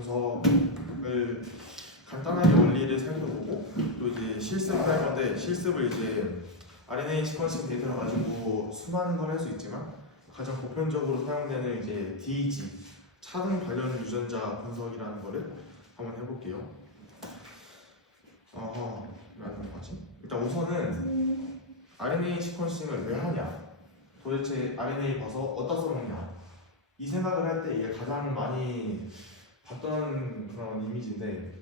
분석을 간단하게 원리를 살펴보고 또 이제 실습을 할 건데 실습을 이제 RNA 시퀀싱 데이터를 가지고 수많은 걸 할 수 있지만 가장 보편적으로 사용되는 이제 DEG 차등 관련 유전자 분석이라는 거를 한번 해볼게요. 왜 안 넘어가지? 일단 우선은 RNA 시퀀싱을 왜 하냐? 도대체 RNA 봐서 어디다 써먹냐? 이 생각을 할 때 이게 가장 많이 봤던 그런 이미지인데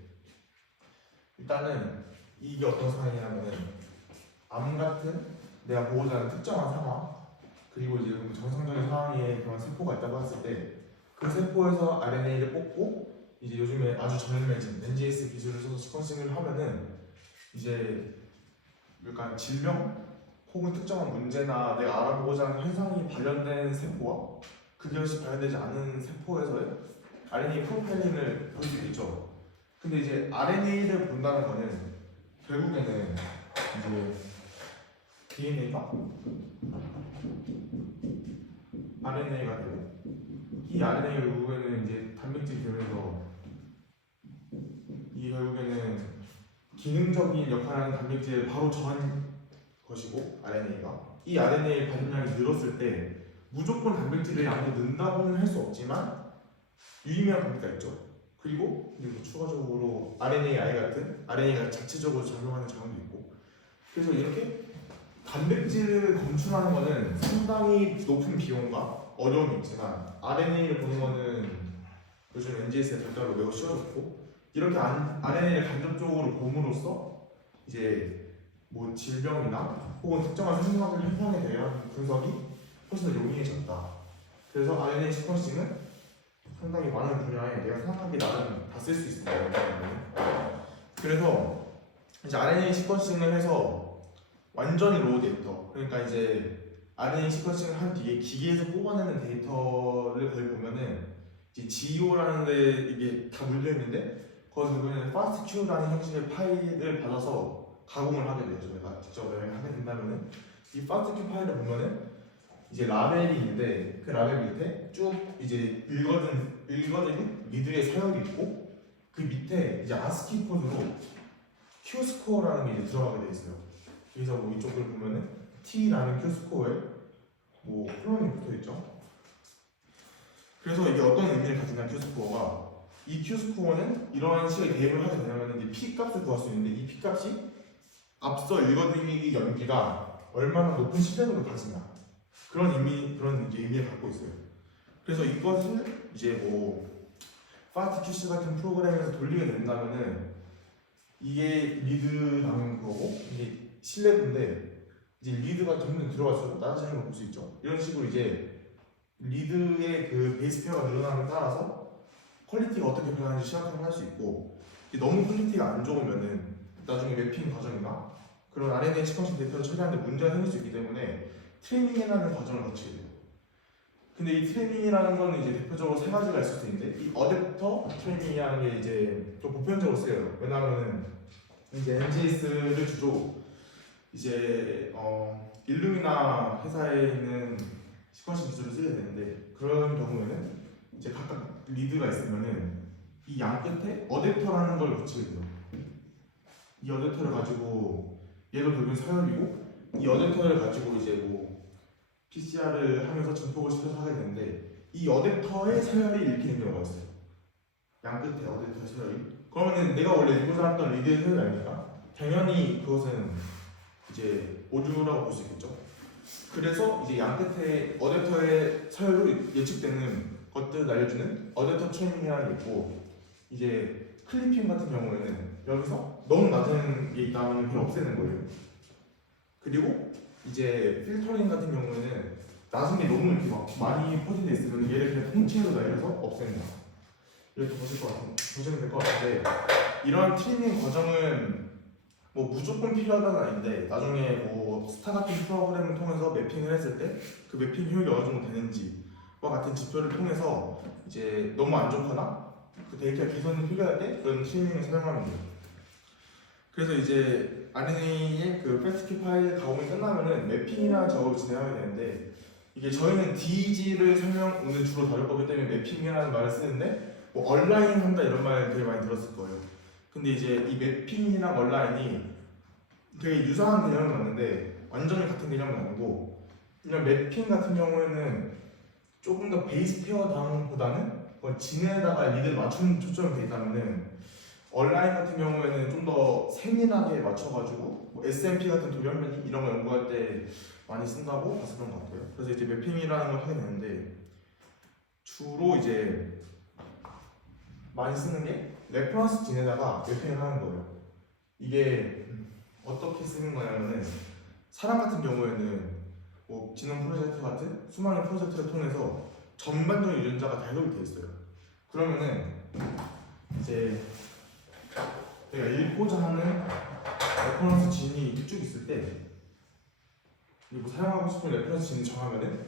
일단은 이게 어떤 상황이냐면은 암 같은 내가 보고자 하는 특정한 상황 그리고 이제 정상적인 상황에 그런 세포가 있다고 했을 때 그 세포에서 RNA를 뽑고 이제 요즘에 아주 저렴해진 NGS 기술을 써서 시퀀싱을 하면은 이제 약간 질병 혹은 특정한 문제나 내가 알아보고자 하는 현상이 발견된 세포와 그것이 발견되지 않은 세포에서의 RNA 프로파일링을 볼 수 있겠죠. 근데 이제 RNA를 본다는 거는 결국에는 이제 DNA가 RNA가 되고 이 RNA가 결국에는 이제 단백질이 되면서 이 결국에는 기능적인 역할을 하는 단백질을 바로 전 것이고 RNA가 이 RNA의 발견량이 늘었을 때 무조건 단백질의 양이 는다고는 할 수 없지만 유의미한 관계가 있죠. 그리고 추가적으로 RNAi 같은 RNA가 자체적으로 작용하는 작용도 있고 그래서 이렇게 단백질을 검출하는 것은 상당히 높은 비용과 어려움이 있지만 RNA를 보는 것은 요즘 NGS의 발달로 매우 쉬워졌고 이렇게 RNA를 간접적으로 봄으로써 이제 뭐 질병이나 혹은 특정한 생물학적 현상에 대한 분석이 훨씬 더 용이해졌다. 그래서 RNA 시퀀싱은 상당히 많은 분야에 내가 생각하기에 나름 다 쓸 수 있습니다. 그래서 이제 RNA 시퀀싱을 해서 완전 로우 데이터, 그러니까 이제 RNA 시퀀싱을 한 뒤에 기계에서 뽑아내는 데이터를 거기 보면은 이제 GEO라는 데 이게 다 물려 있는데 거기 보면 FASTQ라는 형식의 파일을 받아서 가공을 하게 돼요. 저희가 직접 하게 된다면은 이 FASTQ 파일을 보면은 이제 라벨이 있는데 그 라벨 밑에 쭉 이제 읽어진 미드의 서열이 있고 그 밑에 이제 아스키 코드로 Q 스코어라는 게 이제 들어가게 돼 있어요. 그래서 뭐 이쪽을 보면은 T라는 Q 스코어에 뭐 콜론이 붙어 있죠. 그래서 이게 어떤 의미를 가지냐 Q 스코어가 이 Q 스코어는 이러한 식의 대입을 하게 되면 이제 P 값을 구할 수 있는데 이 P 값이 앞서 읽어드리기 연비가 얼마나 높은 신뢰도를 가지냐 그런 이제 의미를 갖고 있어요. 그래서 이것을 이제 뭐 FASTQC 같은 프로그램에서 돌리게 된다면은 이게 리드라는 거고 이게 신뢰도인데 이제 리드가 점점 들어갈수록 낮아지는 걸 볼 수 있죠. 이런 식으로 이제 리드의 그 베이스 페어가 늘어남에 따라서 퀄리티가 어떻게 변하는지 시각화를 할 수 있고 너무 퀄리티가 안 좋으면은 나중에 매핑 과정이나 그런 RNA 시퀀싱 데이터를 처리하는데 문제가 생길 수 있기 때문에 트레이닝이라는 과정을 거치게 돼요. 근데 이 트레이닝이라는 거는 이제 대표적으로 세 가지가 있을 수 있는데 이 어댑터 트레이닝이라는 게 이제 좀 보편적으로 쓰여요. 왜냐하면 이제 NGS를 주로 이제 일루미나 회사에 있는 시퀀싱 기술을 쓰게 되는데 그런 경우에는 이제 각각 리드가 있으면은 이 양 끝에 어댑터라는 걸 붙이게 돼요. 이 어댑터를 가지고 얘도 결국은 서열이고 이 어댑터를 가지고 이제 뭐 PCR을 하면서 증폭을 시켜서 하게 되는데 이 어댑터의 서열이 이렇게 된 경우가 있어요. 양 끝에 어댑터의 서열이. 그러면은 내가 원래 읽고자 했던 리드의 서열이 아니니까 당연히 그것은 이제 오류라고 볼 수 있겠죠. 그래서 이제 양 끝에 어댑터의 서열로 예측되는 것들을 알려주는 어댑터 트레이닝이라는 게 있고 이제 클리핑 같은 경우에는 여기서 너무 낮은 게 있다면 그걸 없애는 거예요. 그리고 이제 필터링 같은 경우에는 낮은 게 너무 이렇게 막 많이 퍼진데 있으면 얘를 그냥 통째로 날려서 없앤다. 이렇게 보시면 될 것 같은데 이러한 트레이닝 과정은 뭐 무조건 필요하다는 아닌데 나중에 뭐 스타 같은 프로그램을 통해서 매핑을 했을 때 그 매핑 효율이 어느 정도 되는지와 같은 지표를 통해서 이제 너무 안 좋거나 그 데이터 개선이 필요할 때 그런 트레이닝을 사용하면 돼요. 그래서 이제 RNA의 그 FASTQ 파일 가공이 끝나면은 매핑이라는 작업을 진행하게 되는데 이게 저희는 DEG를 오늘 주로 다룰 거기 때문에 매핑이라는 말을 쓰는데 뭐 얼라인 한다 이런 말 되게 많이 들었을 거예요. 근데 이제 이 매핑이랑 얼라인이 되게 유사한 개념은 맞는데 완전히 같은 개념은 아니고, 그냥 매핑 같은 경우에는 조금 더 베이스 페어당보다는 진에다가 리드를 맞추는 초점이 돼 있다면은, 얼라인 같은 경우에는 좀 더 세밀하게 맞춰가지고 뭐 SMP 같은 돌연변이 이런 거 연구할 때 많이 쓴다고 봤었던 것 같아요. 그래서 이제 매핑이라는 걸 하게 되는데, 주로 이제 많이 쓰는 게 레퍼런스 진에다가 매핑을 하는 거예요. 이게 어떻게 쓰는 거냐면은, 사람 같은 경우에는 뭐 지능 프로젝트 같은 수많은 프로젝트를 통해서 전반적인 유전자가 다 해독이 돼 있어요. 그러면은 이제 내가 읽고자 하는 레퍼런스 진이 쭉 있을 때, 그리고 사용하고 싶은 레퍼런스 진을 정하면은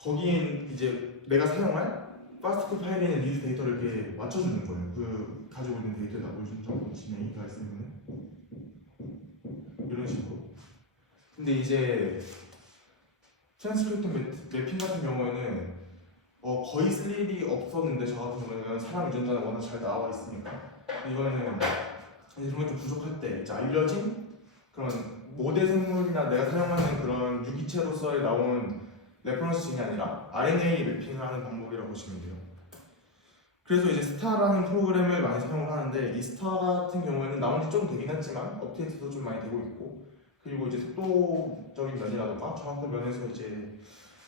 거기에 이제 내가 사용할 파스코 파일에 있는 리드 데이터를 이렇게 맞춰주는 거예요. 그 가지고 있는 데이터에다 보여주는 진 A가 있으면은 이런 식으로. 근데 이제 트랜스크립트 매핑 같은 경우에는 거의 쓸 일이 없었는데, 저 같은 경우는 사람 유전자는 워낙 잘 나와 있으니까 이거는 이런 게 좀 부족할 때 이제 알려진 그런 모대 생물이나 내가 사용하는 그런 유기체로서의 나온 레퍼런스 진이 아니라 RNA 매핑을 하는 방법이라고 보시면 돼요. 그래서 이제 스타라는 프로그램을 많이 사용을 하는데, 이 스타 같은 경우에는 나온 지 좀 되긴 했지만 업데이트도 좀 많이 되고 있고, 그리고 이제 속도적인 면이라던가 정확한 면에서 이제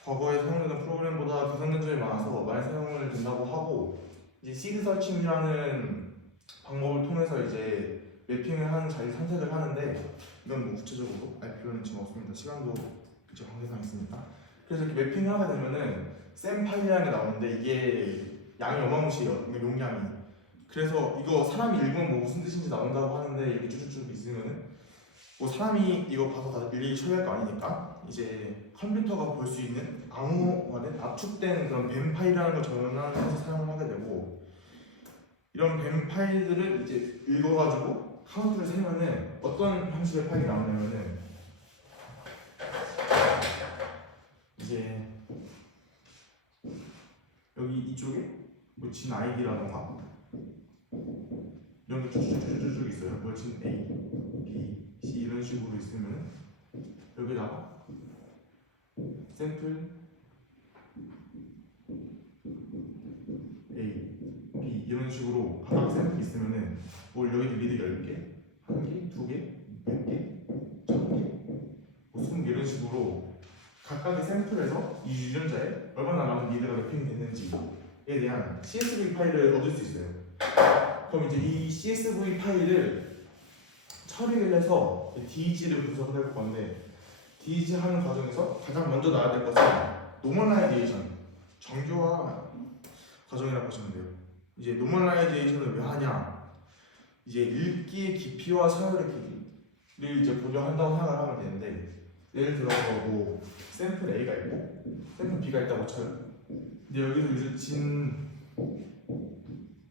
과거에 사용되던 프로그램보다 개선된 점이 많아서 많이 사용을 된다고 하고, 이제 시드 서칭이라는 방법을 통해서 이제 매핑을 하는 자리 선택을 하는데, 이건 뭐 구체적으로 알 필요는 지금 없습니다. 시간도 이제 관계상 있으니까. 그래서 이렇게 매핑을 하게 되면은 샘 파일이라는 게 나오는데, 이게 양이 어마무시해요. 이거 용량이. 그래서 이거 사람이 읽으면 뭐 무슨 뜻인지 나온다고 하는데, 이렇게 쭉쭉쭉 있으면은 뭐 사람이 이거 봐서 다 일일이 처리할 거 아니니까 이제 컴퓨터가 볼 수 있는 암호화된 압축된 그런 뱀 파일이라는 걸 전환해서 사용을 하게 되고, 이런 뱀 파일들을 이제 읽어가지고 카운트를 세면은 어떤 형식의 파일이 나오냐면은, 이제 여기 이쪽에 뭐 진 아이디라던가 이런 게 쭉쭉쭉쭉 있어요. 뭐 진 A, B, C 이런 식으로 있으면 여기다가 샘플 A, B 이런 식으로 각각 샘플이 있으면은 뭐 여기 리드 10개, 1개, 2개, 100개, 1000개, 뭐 20개 이런 식으로 각각의 샘플에서 이 유전자에 얼마나 많은 리드가 매핑이 됐는지에 대한 CSV 파일을 얻을 수 있어요. 그럼 이제 이 CSV 파일을 처리를 해서 DEG를 분석을 할 건데, DEG 하는 과정에서 가장 먼저 나와야 될 것은 노멀라이제이션, 정교화 과정이라고 보시면 돼요. 이제 노멀라이제이션을 왜 하냐? 이제 읽기의 깊이와 서열의 길이를 이제 고려한다고 생각을 하면 되는데, 예를 들어서 뭐 샘플 A가 있고 샘플 B가 있다고 쳐요. 근데 여기서 이제 진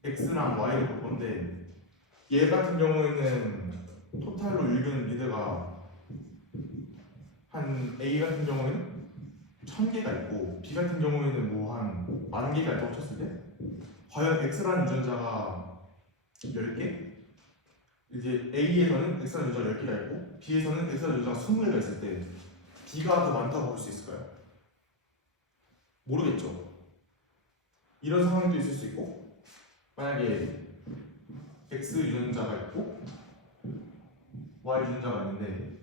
X랑 Y를 볼 건데, 얘 같은 경우에는 토탈로 읽은 리드가 한 A 같은 경우에는 1000개가 있고 B 같은 경우에는 뭐 한 10,000개가 있다고 쳤을 때, 과연 X라는 유전자가 10개? 이제 A에서는 X라는 유전자가 10개가 있고 B에서는 X라는 유전자가 20개가 있을 때 B가 더 많다고 볼 수 있을까요? 모르겠죠. 이런 상황도 있을 수 있고, 만약에 X 유전자가 있고 Y 유전자가 있는데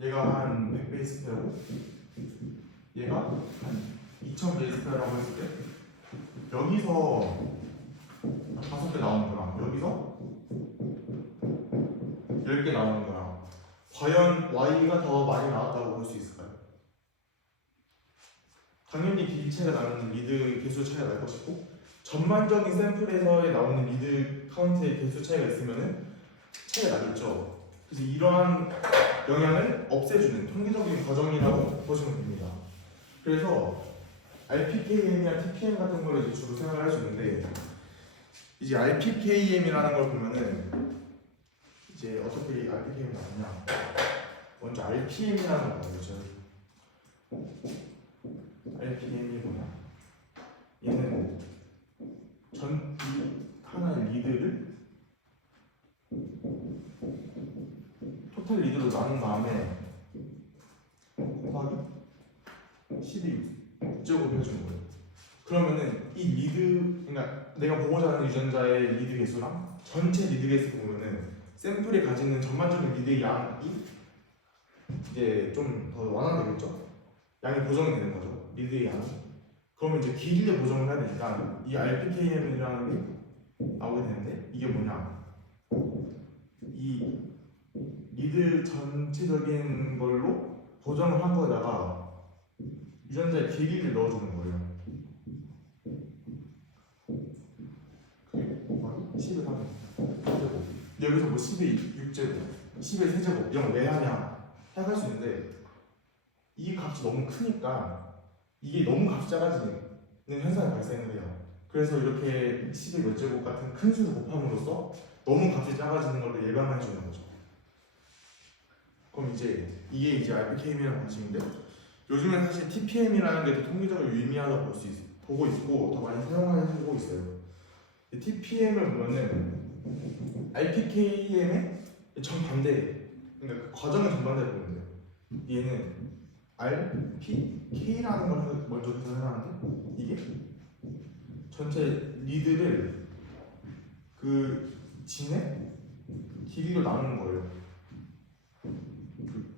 얘가 한 100 베이스 페어고 얘가 한 2000 베이스 페어라고 했을 때, 여기서 5개 나오는 거랑 여기서 10개 나오는 거랑 과연 Y가 더 많이 나왔다고 볼 수 있을까요? 당연히 길이 차이가 나는 리드 개수 차이가 날 것이고, 전반적인 샘플에서의 나오는 리드 카운트의 개수 차이가 있으면은 차이가 나겠죠. 그래서 이러한 영향을 없애주는 통계적인 과정이라고 보시면 됩니다. 그래서 RPKM이나 TPM 같은 걸 이제 주로 생각을 할 수 있는데, 이제 RPKM이라는 걸 보면은 이제 어떻게 RPKM이 나오냐? 먼저 RPM이라는 걸 봐야죠. RPM이 뭐냐? 얘는 토탈 리드로 나눈 다음에 곱하기 12제곱 해주는 거예요. 그러면은 이 리드, 그러니까 내가 보고자 하는 유전자의 리드 개수랑 전체 리드 개수 보면은 샘플이 가지는 전반적인 리드의 양이 이제 좀 더 완화되겠죠? 양이 보정이 되는 거죠. 리드의 양이. 그러면 이제 길이를 보정을 해야 되니까 이 RPKM이라는 게 나오게 되는데 이게 뭐냐? 이 리드 전체적인 걸로 보정을 한 거에다가 유전자의 길이를 넣어주는 거예요. 그게 곱하기 10을 하면 3제곱. 여기서 뭐 10의 6제곱, 10의 세제곱 이런 거 왜 하냐 생각할 수 있는데 이 값이 너무 크니까 이게 너무 값이 작아지는 현상이 발생을 해요. 그래서 이렇게 10의 몇 제곱 같은 큰 수를 곱함으로써 너무 값이 작아지는 걸로 예방해 주는 거죠. 그럼 이제 이게 이제 RPKM이라는 방식인데 요즘엔 사실 TPM이라는 게 더 통계적으로 유의미하다고 보고 있고 더 많이 사용하고 있어요. TPM을 보면은 RPKM의 정반대, 그러니까 그 과정의 정반대를 보면 돼요. 얘는 RPK라는 걸 먼저 계산하는데 이게 전체 리드를 그 진의 길이로 나누는 거예요. 그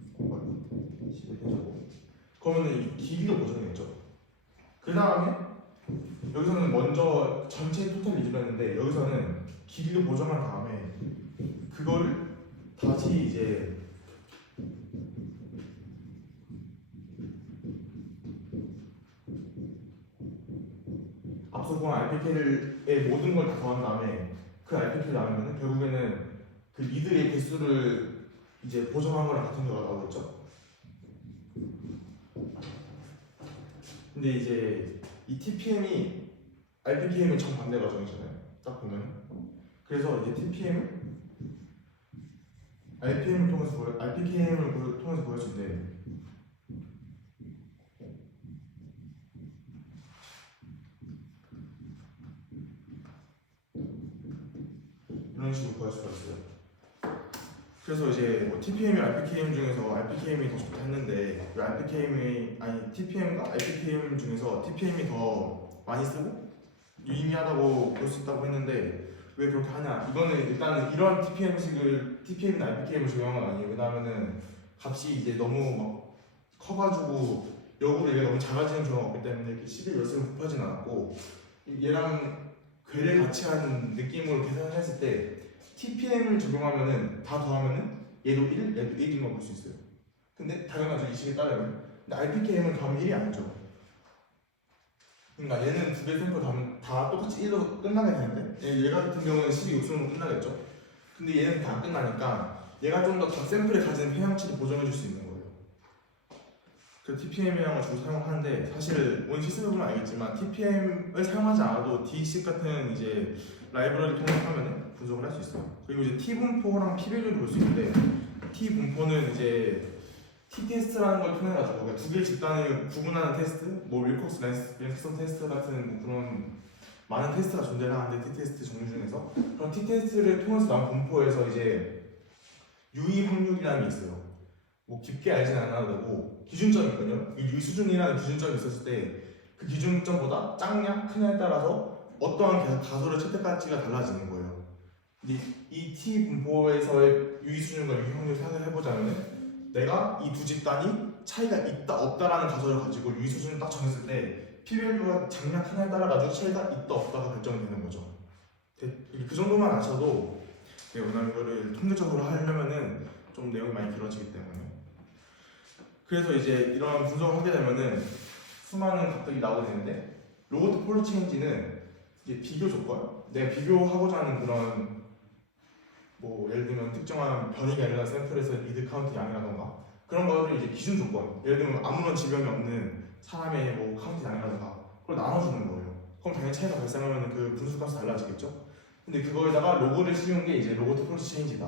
10의 세제곱. 그러면 이 길이도 보정했죠. 그 다음에 여기서는 먼저 전체 토탈 리드를 했는데 여기서는 길이를 보정한 다음에 그거를 다시 이제 앞서 본 RPK의 모든 걸 다 더한 다음에 그 RPK를 나누면 결국에는 그 리드의 개수를 이제 보정한 거랑 같은 결과가 나오겠죠. 근데 이제 이 TPM이 RPKM의 정반대 과정이잖아요. 딱 보면. 그래서 이제 TPM을 RPKM을 통해서 보여줄 때 이런 식으로 구할 수가 있어요. 그래서 이제 뭐 TPM이 RPKM 중에서 RPKM이 더 좋다 했는데 TPM과 RPKM 중에서 TPM이 더 많이 쓰고 유의미하다고 볼 수 있다고 했는데 왜 그렇게 하냐? 이거는 일단은 이런 TPM이나 RPKM을 적용한 건 아니에요. 왜냐하면은 값이 이제 너무 막 커가지고 역으로 얘가 너무 작아지는 경우가 없기 때문에 이렇게 11 몇으로 곱하진 않았고 얘랑 괴를 같이 하는 느낌으로 계산했을 때 TPM을 적용하면은 다 더하면은 얘도 1, 얘도 1인 걸 볼 수 있어요. 근데 당연하죠. 이 식에 따르면. 근데 RPKM은 더하면 1이 아니죠. 그러니까 얘는 두 개 샘플 더하면 다 똑같이 1로 끝나게 되는데 얘 같은 경우는 12 욕순으로 끝나겠죠. 근데 얘는 다 안 끝나니까 얘가 좀 더 각 샘플에 가진 폐양치를 보정해 줄 수 있는 거예요. 그 TPM이라는 걸 주로 사용하는데 사실 온 시스템을 보면 알겠지만 TPM을 사용하지 않아도 DeepSeek 같은 이제 라이브러리 통합하면 분석을 할 수 있어요. 그리고 이제 T분포랑 P-밸류를 볼 수 있는데 T분포는 이제 T-테스트라는 걸 통해가지고 그러니까 두 개의 집단을 구분하는 테스트, 뭐 윌콕스 랜선 테스트 같은 뭐 그런 많은 테스트가 존재하는데 T-테스트 종류 중에서 그런 T-테스트를 통해서 나온 분포에서 이제 유의 확률이라는 게 있어요. 뭐 깊게 알진 않아도 되고 기준점이 있거든요. 유의 수준이라는 기준점이 있었을 때 그 기준점보다 작냐 크냐에 따라서 어떠한 가설을 채택할지가 달라지는 거예요. 근데 이 T 분포에서의 유의 수준과 유의 확률을 생각을 해보자면 내가 이 두 집단이 차이가 있다 없다라는 가설을 가지고 유의 수준을 딱 정했을 때 P-밸류가 작냐 크냐에 따라 가지고 차이가 있다 없다가 결정이 되는 거죠. 그 정도만 아셔도 왜냐면 이거를 통계적으로 하려면은 좀 내용이 많이 길어지기 때문에. 그래서 이제 이런 분석을 하게 되면은 수많은 값들이 나오게 되는데 로버트 폴 체인지는 이제 비교 조건, 내가 비교하고자 하는 그런 뭐 예를 들면 특정한 변이가 일어난 샘플에서 리드 카운트 양이라던가 그런 것들을 이제 기준 조건, 예를 들면 아무런 질병이 없는 사람의 뭐 카운트 양이라던가 그걸 나눠주는 거예요. 그럼 당연히 차이가 발생하면 그 분수값이 달라지겠죠. 근데 그거에다가 로그를 씌운 게 이제 로버트 폴 체인지다.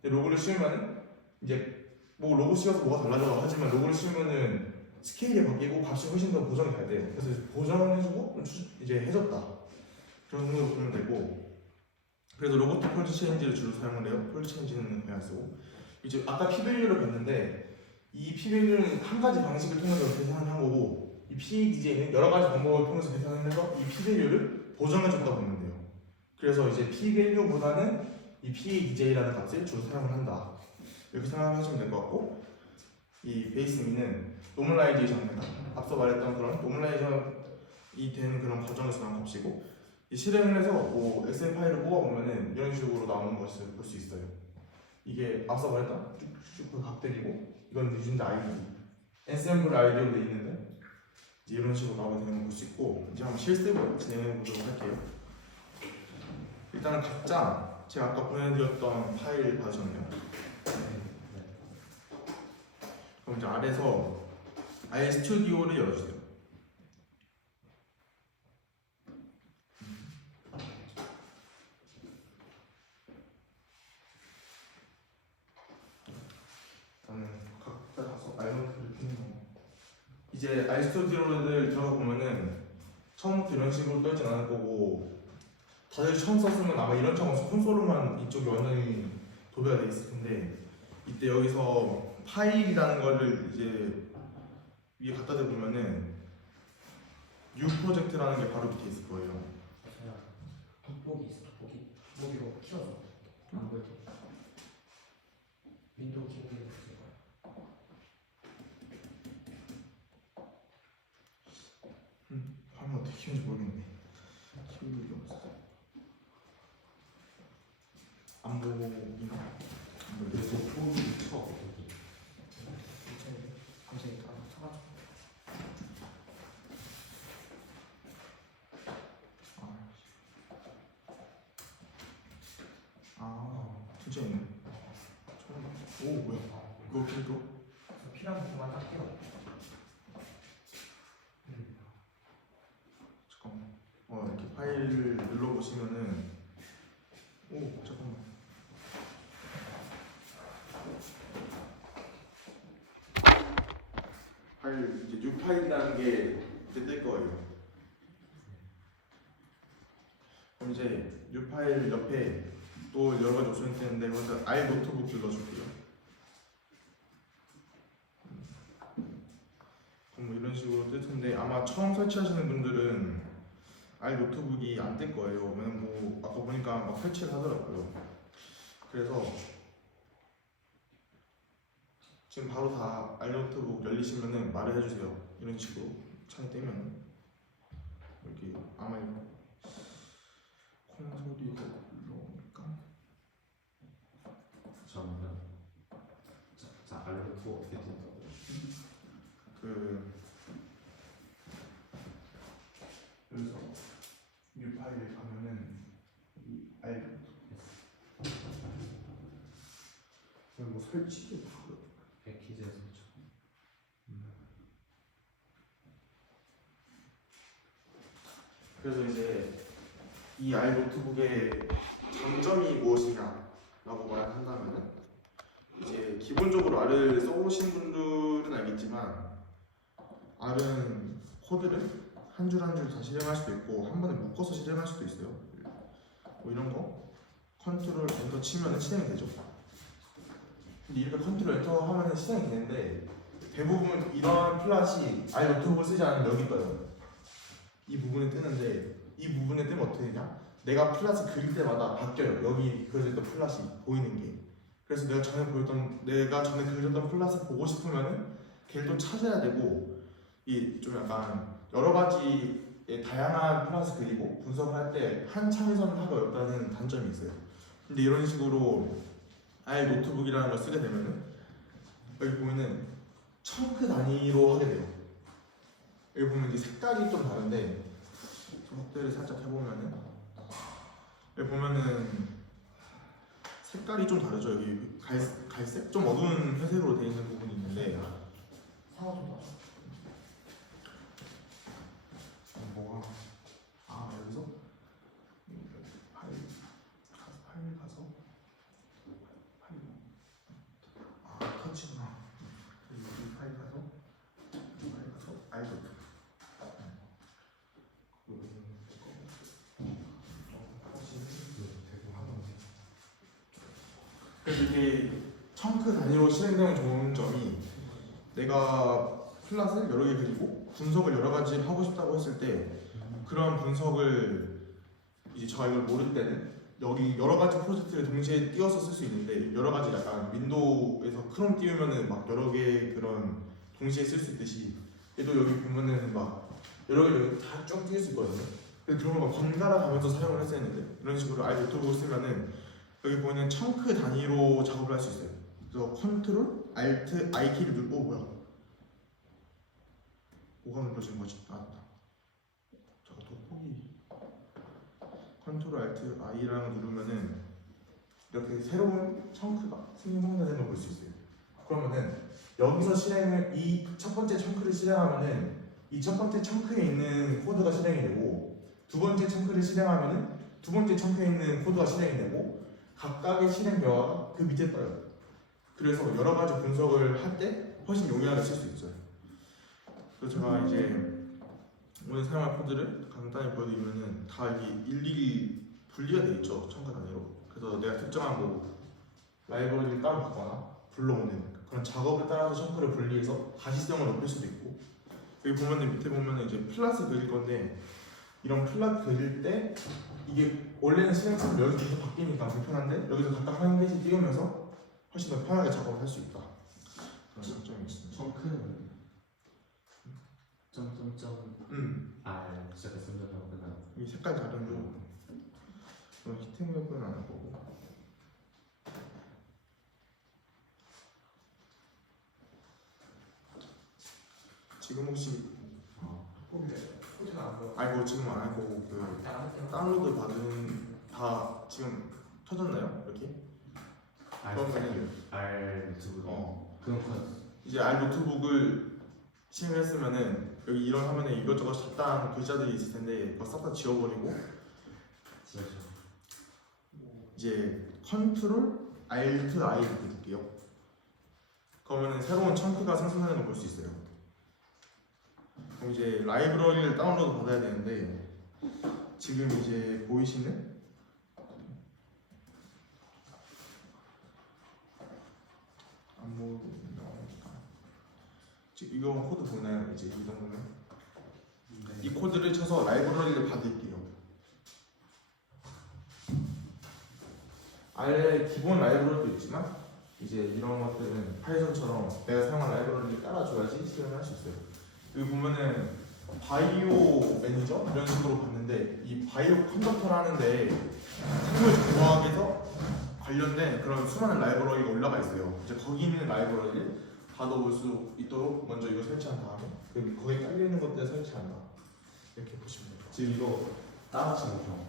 근데 로그를 씌우면은 이제 뭐 로그 씌워서 뭐가 달라져 하지만 로그를 씌우면은 스케일이 바뀌고 값이 훨씬 더 보정이 잘 돼요. 그래서 보정을 해주고 이제 해줬다. 그런 정도로 보면 되고. 그래서 로버트 폴 체인지를 주로 사용을 해요. 폴 체인지는 그냥 쓰고. 이제 아까 P-밸류를 봤는데 이 P-밸류는 한 가지 방식을 통해서 계산을 한 거고 이 PDJ는 여러 가지 방법을 통해서 계산을 해서 이 P-밸류를 보정해줬다고 보면 돼요. 그래서 이제 P-밸류보다는 이 PDJ라는 값을 주로 사용을 한다. 이렇게 생각하시면 될 것 같고 이 베이스미는 노멀라이제이션입니다. 앞서 말했던 그런 노멀라이제이션이 되는 그런 과정에서 나온 값이고 이 실행을 해서 뭐 엑셀 파일을 뽑아보면은 이런 식으로 나오는 것을 볼 수 있어요. 이게 앞서 말했던 쭉쭉 그 값들이고 이건 유진드 아이디, 엔셈블 아이디로 돼 있는데 이제 이런 식으로 나오게 되는 걸 볼 수 있고 이제 한번 실습을 진행해 보도록 할게요. 일단은 각자 제가 아까 보내드렸던 파일 받으셨나요? 그럼 이제 아래에서 RStudi오를 열어주세요. 저는 각자 가서 알노트를 켜는 거. 이제 RStudi오를 들어가 보면은 처음부터 이런 식으로 떠있진 않을 거고 다들 처음 썼으면 아마 이런 처럼 콘솔로만 이쪽이 완전히 도배가 돼 있을 텐데 이때 여기서 파일이라는 거를 이제 위에 갖다 대보면은 뉴 프로젝트라는 게 바로 밑에 있을 거예요. 저야 돋보기 있어. 돋보기로 키워줘. 안 보일 때. 윈도우 키보드 있을 거야. 화면 어떻게 키우는지 모르겠네. 키우는 게 없어. 안 보이나? 안 보여. 그래서 폰이 쳐. 갑자기 쳐가지고. 진짜 있네. 오 뭐야? 이거 그니까 필요한 부분만 딱 끼워. 잠깐만. 이렇게 파일을 눌러보시면은 오 잠깐만. 파일 이제 뉴 파일이라는 게 이제 뜰 거예요. 그럼 이제 뉴 파일 옆에 또 여러 가지 옵션이 있는데 먼저 R 노트북 눌러줄게요. 그럼 뭐 이런 식으로 뜰 텐데 아마 처음 설치하시는 분들은 R 노트북이 안 뜰 거예요. 왜냐면 뭐 아까 보니까 막 설치를 하더라고요. 그래서 지금 바로 다 R 노트북 열리시면은 말을 해주세요. 이런 식으로 창이 뜨면 여기 아마 콘솔이가 올라오니까 잠깐만. 자, 알로트 어떻게 된다고? 여기서 뉴 파일에 가면은 이 R 뭐 설치도 있고요. 패키지에서 쳐. 그래서 이제 이 R 노트북의 장점이 무엇이냐라고 말한다면은 이제 기본적으로 R을 써보신 분들은 알겠지만 R은 코드를 한 줄 한 줄 다 실행할 수도 있고 한 번에 묶어서 실행할 수도 있어요. 뭐 이런 거 컨트롤 엔터 치면은 실행이 되죠. 근데 이렇게 컨트롤 엔터 하면은 실행이 되는데 대부분 이러한 플랫이 R 노트북을 쓰지 않으면 여기 떠요. 이 부분에 뜨는데 이 부분에 뜨면 어떻게 되냐? 내가 플랫을 그릴 때마다 바뀌어요. 여기 그려졌던 플랫이 보이는 게. 그래서 내가 전에 그려졌던 플랫을 보고 싶으면은 걔를 또 찾아야 되고 이 좀 약간 여러 가지의 다양한 플랫을 그리고 분석을 할 때 한 창에서는 하기 어렵다는 단점이 있어요. 근데 이런 식으로 R 노트북이라는 걸 쓰게 되면은 여기 보면은 청크 단위로 하게 돼요. 여기 보면 이제 색깔이 좀 다른데 좀 확대를 살짝 해보면은 여기 보면은 색깔이 좀 다르죠. 여기 갈색? 좀 어두운 회색으로 되어 있는 부분이 있는데 상호 좀 더. 뭐가 여기서 파일 가서 터치구나. 여기 파일 가서 알고 그래서 이게 청크 단위로 실행되면 좋은 점이 내가 플랫을 여러 개 그리고 분석을 여러 가지 하고 싶다고 했을 때 그런 분석을 이제 제가 이걸 모를 때는 여기 여러 가지 프로젝트를 동시에 띄워서 쓸 수 있는데 여러 가지 약간 윈도우에서 크롬 띄우면은 막 여러 개 그런 동시에 쓸 수 있듯이 얘도 여기 보면은 막 여러 개 여기 다쭉 띄울 수 있거든요. 근데 그런 걸 막 번갈아 가면서 사용을 했어야 했는데 이런 식으로 아예 노트북을 쓰면은 여기 보이는 청크 단위로 작업을 할 수 있어요. 그래서 컨트롤, 알트, I 키를 누르고 뭐야? 뭐가 눌러진 거지? 나왔다. 잠깐 돋보기. 컨트롤, 알트, I랑 누르면은 이렇게 새로운 청크가 생성되는 걸 볼 수 있어요. 그러면은 여기서 실행을 이 첫 번째 청크를 실행하면은 이 첫 번째 청크에 있는 코드가 실행이 되고 두 번째 청크를 실행하면은 두 번째 청크에 있는 코드가 실행이 되고 각각의 실행 묘화가 그 밑에 떠요. 그래서 여러 가지 분석을 할 때 훨씬 용이하게 쓸 수 있어요. 그래서 제가 이제 오늘 사용할 코드를 간단히 보여드리면은 다 이게 일일이 분리가 돼 있죠. 청크 단위로. 그래서 내가 특정한 뭐 라이브러리를 따로 받거나 불러오는 그런 작업을 따라서 청크를 분리해서 가시성을 높일 수도 있고 여기 보면은 밑에 보면은 이제 플랫을 그릴 건데 이런 플랫 그릴 때 이게 원래는 실행처럼 여기서 계속 바뀌니까 불편한데 여기서 각각 한 개씩 띄우면서 훨씬 더 편하게 작업을 할 수 있다. 그런 장점이 있습니다. 청크는 점점점 R 시작해서 점점점 끝나는 이 색깔 다른 거 그런 히팅맵은 안 보고 지금 혹시 코드가 안 보여. 아이고 지금 안 하고 그 다운로드 받은 다 지금 터졌나요? 이렇게? 그러면은 R 유튜브 그런 거 이제 R 노트북을 실행했으면은 여기 이런 화면에 이것저것 잡다한 글자들이 있을 텐데 그거 싹 다 지워버리고 지어줘. 이제 컨트롤 Alt I 이렇게 둘게요. 그러면은 새로운 청크가 생성되는 걸 볼 수 있어요. 그럼 이제 라이브러리를 다운로드 받아야 되는데 지금 이제 보이시는 안 보이나? 지금 이거 코드 보이나요? 이제 이 정도면 이 코드를 쳐서 라이브러리를 받을게요. R 기본 라이브러리도 있지만 이제 이런 것들은 파이썬처럼 내가 사용한 라이브러리를 따라줘야지 실행을 할 수 있어요. 여기 보면은 바이오 매니저 이런 식으로 봤는데 이 바이오 컨덕터라는데 생물 공학에서 관련된 그런 수많은 라이브러리가 올라가 있어요. 이제 거기 있는 라이브러리를 받아볼 수 있도록 먼저 이거 설치한 다음에 그럼 거기에 깔려 있는 것들 설치한다. 이렇게 보시면 돼요. 지금 이거 따라치는 거.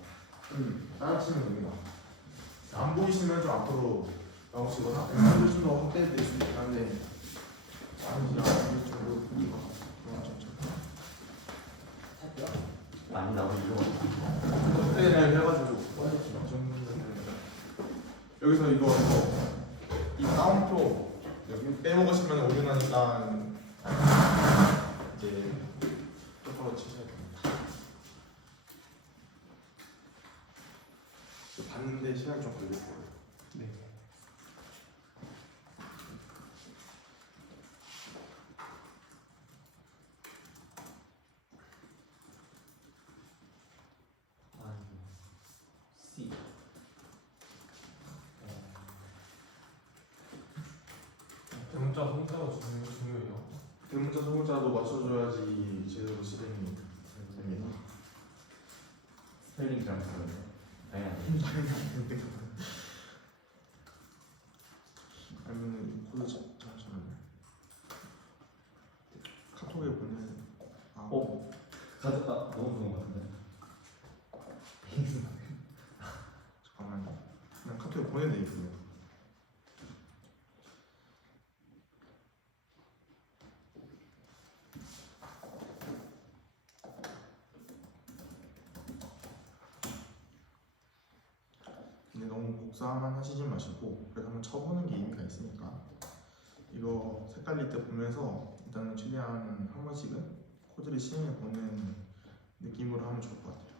따라치면 됩니다. 안 보이시면 좀 앞으로 나오시거나 앵글을 좀더 확대해 드릴 수 있긴 한데 아니지 않을 정도로 보기가 많이 나오고 이거 확대를 해가지고 이 정도면 여기서 이거 이 다운표 여기 빼먹으시면 오류나니까 이제 똑바로 치셔야 됩니다. 봤는데 시간이 좀 걸릴 거예요. 네. C. 대문자 성자가 중요해요. 대문자 소문자도 맞춰줘야지 제대로 실행이 됩니다. 스펠링 잘못하네. 아니 아니면 이 코드 잠시만요. 카톡에 보내는 가졌다. 너무 좋은 것 같은데. 잠깐만요. 그냥 카톡에 보내드릴게요. 근데 너무 복사만 하시지 마시고 그래도 한번 쳐보는 게 의미가 있으니까 이거 색깔릴 때 보면서 일단은 최대한 한 번씩은 코드를 실행해 보는 느낌으로 하면 좋을 것 같아요.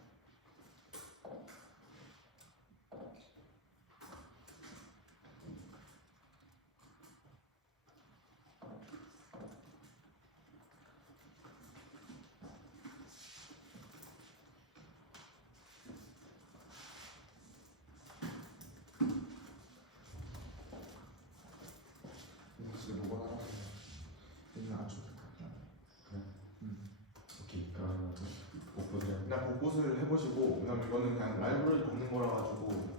것을 해보시고, 왜냐면 이거는 그냥 라이브러리 걷는 거라 가지고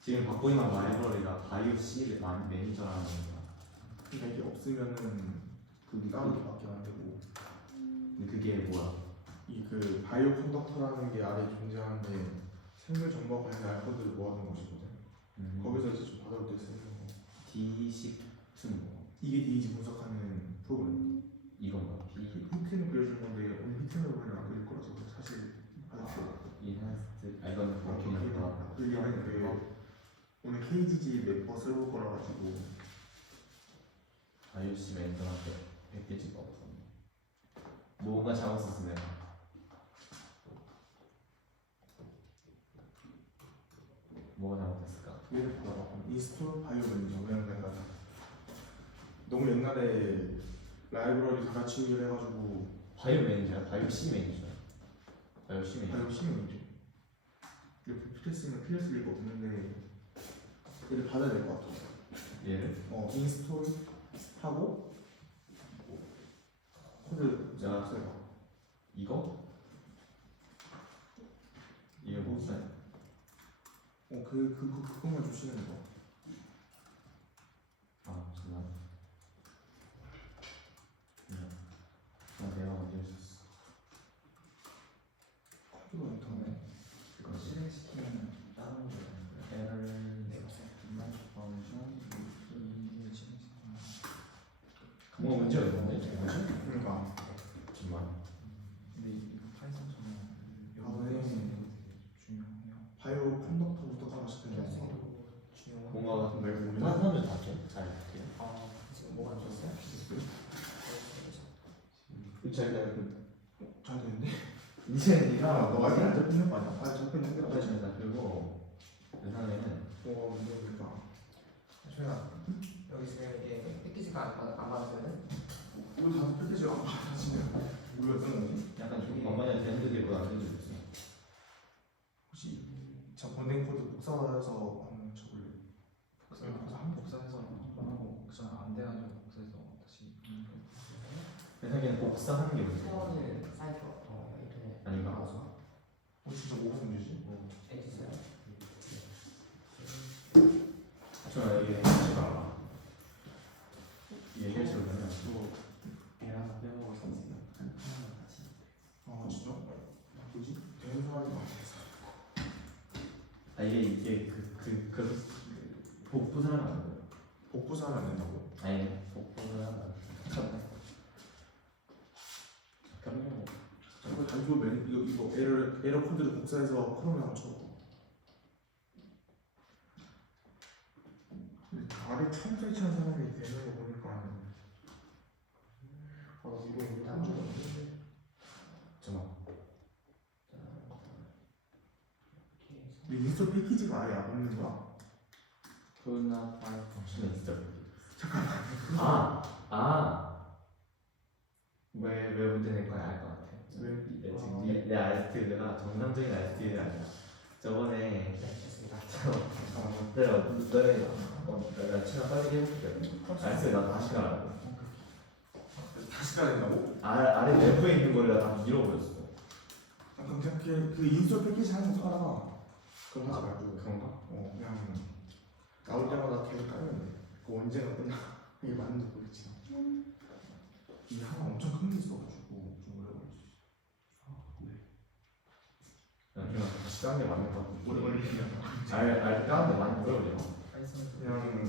지금 받고 있는 라이브러리가 바이오 C 매니저라는 거야. 그러니까 이게 없으면은 그 따로 밖에 안 되고, 근데 그게 뭐야? 이 그 바이오 컨덕터라는 게 아래 존재하는데 생물 정보와 관련된 알코올들을 모아둔 것이거든. 거기서 이제 좀 받아올 때 쓰는 거. D10는 뭐? 이게 DEG 분석하는 프로그램. 이건 뭐야? D 히트는 그려준 건데 오늘 히트는 그냥 안 그릴 거라서 사실 받을 필요 없고. 인핸스드 이건 어, 버킷이다. 그리는 그 오늘 KGG 맵버 쓸 거라 가지고 바이오 C 매니저한테 100개씩 없었네. 뭔가 잘못 썼어 내가. 뭐가 잘못했을까? 얘를 보다가 인스톨 바이오 매니저 왜냐면 내가 너무 옛날에 라이브러리 다 같이 일 해가지고 바이오 매니저야? 바이오 C 매니저야? 바이오 C 매니저. 바이오 시민이죠. 이렇게 필요했으면 필요했을 리가 없는데 얘를 받아야 될 것 같아. 얘를? 인스톨 하고 코드 야. 써봐. 이거? 이게 뭐지? 그것만 주시는 거. 아 잠깐. 내가 먼저 했었어. 컴퓨터 인터넷. 그거 실행시키면 다른 거 에러를 정말 펑션 이게 실행시키면 뭐 문제가 있는데? 뭐지? 그러니까 정말. 근데 이거 파이썬처럼 아, 네. 되게 중요해요. 바이오 컨덕터부터 시작해서 뭔가 말고 우리는 하면 다 돼? 잘 돼요? 지금 뭐가 안 좋았어요? 잘 돼요. 잘 되는데? 이제 네가 너 아직 안 잡히는 거 아니야? 아직 잡히는 게 빨리 잘 그리고 예상에는 문제니까. 조야 여기 지금 이게 패키지가 안 맞으면은 우리 다섯 패키지 안 받아지면 우리가 어떤 거지? 약간 좀 만만히 되는데 뭐안 되는 게 있어. 혹시 저 본행 코드 복사해서 한번 쳐볼래? 복사해서 한번 하고 안 돼가지고 복사해서 다시 예상에는 복사하는 게 문제야. 태원을 사이트 인터넷 아닌가? 나와서 진짜 뭐 무슨 일이지? 해주세요. 저 여기 해주시가 않아. 얘기해주려면 얘랑 빼먹고 선생님 하나만 다시 아 진짜? 뭐지? 되는 사람이 많아서. 이게 복부사는 안 돼요. 복부사는 안 된다고? 아니 복부사는 안 돼요. 잠깐만요. 이거 단조 이거 에러 코드를 복사해서 크롬에 한번 쳐봐. 아래 처음 설치한 사람이 되는 거 보니까 이거 한 적이 없는데. 잠깐. 이 인스톨 패키지가 아예 안 없는 거야? 그나 파일 펑션은 진짜 잠깐만. 왜 문제 낸 거야 알 것 같아. 왜? 지금 내 RST가 정상적인 RST가 아니야. 저번에 내가 시간 빨리 해볼게. RST 나 다시 가라고. 다시 가야 된다고? 아래 내부에 있는 거를 다 잃어버렸어. 그럼 그냥 그 인스톨 패키지 하나 깔아. 그럼 하지 말고. 그런가? 그냥 나올 때마다 계속 깔면 돼. 그 언제가 끝나? 이게 맞는지 모르겠지. 이 하나 엄청 큰 게 있어가지고 좀 오래 걸릴 그냥 다시 까는 게 맞는 것 같아. 오래 걸리면 알 까는 게 많이 오래 걸려. 그냥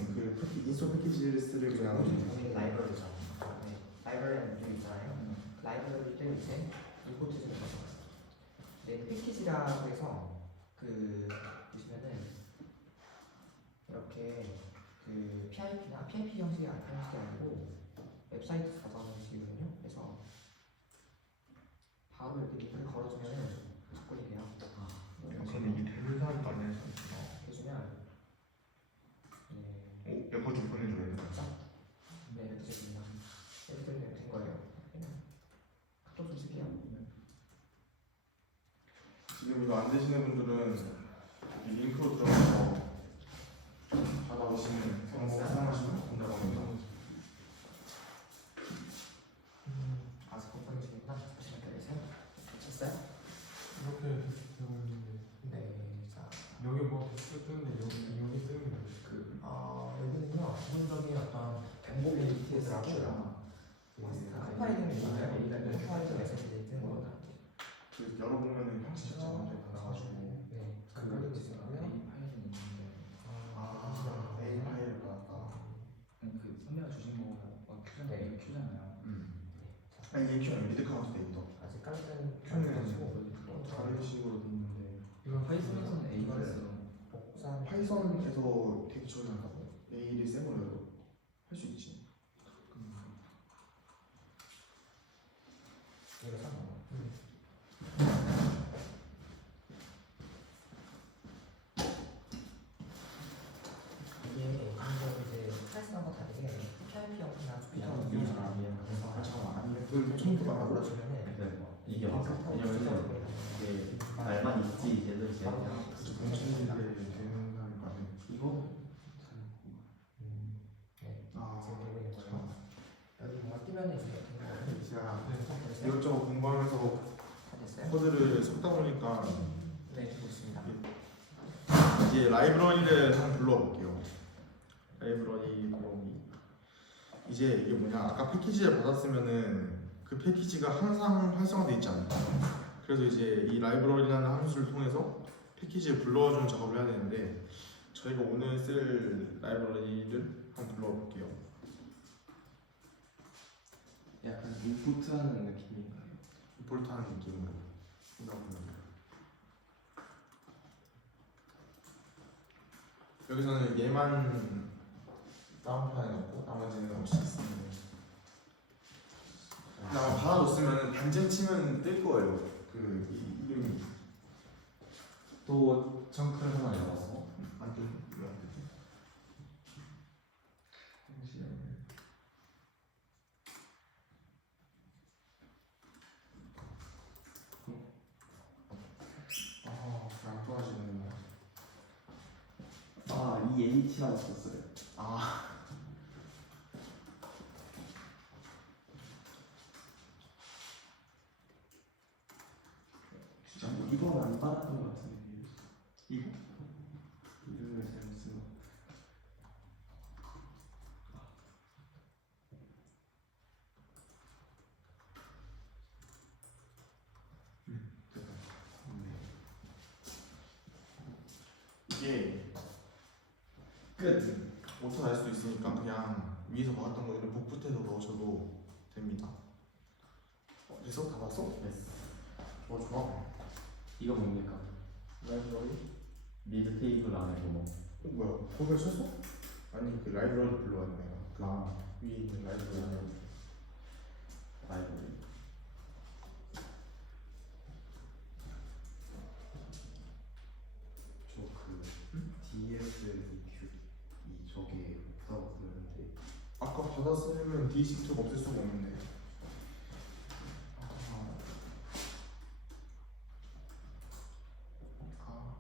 인스톨 패키지를 그냥 당연히 라이브러리죠. 라이브러리는 좀 있잖아요. 라이브러리 때 이제 임포트 좀 해서 패키지라고 해서 보시면은 이렇게 PIP나 PIP 형식이 아니고 웹사이트 저장 형식이거든요. 그래서 바로 이렇게 링크를 걸어주면은 자꾸 이래요. 근데 이게 되는 사람도 아니야. 해주면 몇번 좀 보내줘야 돼. 네 이렇게 됩니다. 이렇게 되면 된 거예요. 카톡 좀 쓸게요. 지금 이거 안 되시는 분들은 이 링크로 들어가서 받아오시면 방법 사용하시면 된다고 합니다. 아직 컴퍼니 중이구나. 잠시만 기다리세요. 됐어요? 하고 네. 컴파일링을 컴파일링 메시지 뜨는 거 같아요. 그 열어보면은 형식 자체가 완전히 달라가지고 네, 그걸로 지금 A 파일은 있는데 A 파일을 받았다. 그 선배가 주신 거 큐잖아요. 네. 이거 큐잖아요. 아니 얘 Q는 미드 카운트 데이터. 아직 깔때는 큐는 가지고 다른 식으로 돼 있는데 이건 파이썬에서는 A 이거를 있어요. 복사 파이썬에서 되게 처리한다고? A를 쌤으로 할 수 있지. 이거 상관없어. 이게 방금 이제 파이썬하고 다르게 PIP형이나 그래서 잠깐만 아니 그 처음부터 안 하고 주면은 이게 맞아. 왜냐면은 이게 말만 있지 이제는 이제 굳이 공식인데 된다니까. 이거 네, 아 지금 되고 있는 거예요. 여기 뭔가 뜨면 이제 제가 됐어요? 이것저것 공부하면서 다 됐어요? 코드를 썼다 보니까 네, 되고 있습니다. 이제 라이브러리를 한번 불러볼게요. 라이브러리 부르기. 이제 이게 뭐냐, 아까 패키지를 받았으면은 그 패키지가 항상 활성화되어 있지 않을까. 그래서 이제 이 라이브러리라는 함수를 통해서 패키지를 불러주는 작업을 해야 되는데, 저희가 오늘 쓸 라이브러리를 한번 불러볼게요. 약간 인풋하는 느낌인가요? 임포트하는 느낌으로 생각합니다. 여기서는 얘만 다운판에 넣고 나머지는 없이 있습니다. 근데 아마 받아뒀으면 반증 치면 뜰 거예요. 그 이름이 또 청크를 하나 열었어. 안 뜨면 왜안 뜨지? 안 좋아지는구나. 아, 이 H라고 썼어요. 아, 진짜 이건 안 받았던 것 같은데. 이거? 이름을 잘못 쓴 거. 됐다. 이게 끝. 오타 날 수도 있으니까 그냥 위에서 받았던 거 이런 복붙해서 넣으셔도 됩니다. 됐어? 다 봤어? 됐어. 좋아 좋아. 이거 뭡니까? 라이브러리? 미드 테이블 안에 뭐. 뭐야? 거기를 썼어? 아니 그 라이브러리 불러왔네. 그 아, 위에 있는 라이브러리. 라이브러리. 저그 DSDQ 이 저게 없다고 들었는데 아까 받았으면 D12가 없을 수가 없는데. 아.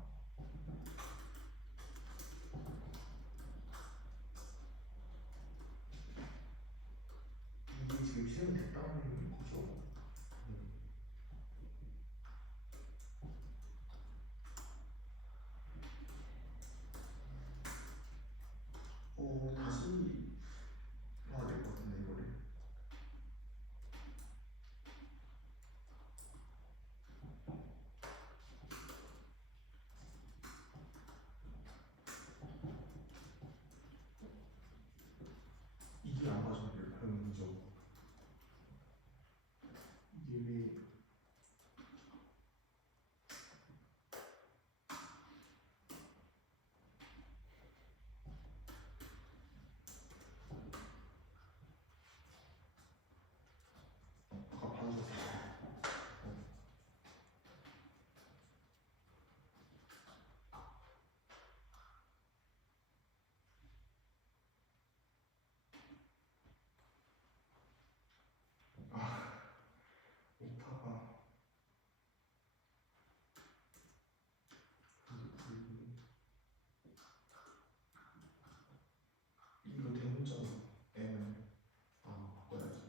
이게 지금 실행됐다는 거죠? 다시 해야 될 것 같은데 이거를. 이게 안 맞으면 별로죠. 이게 왜 아까 받아서 오타가 이거 대문자 M을 바꿔야지.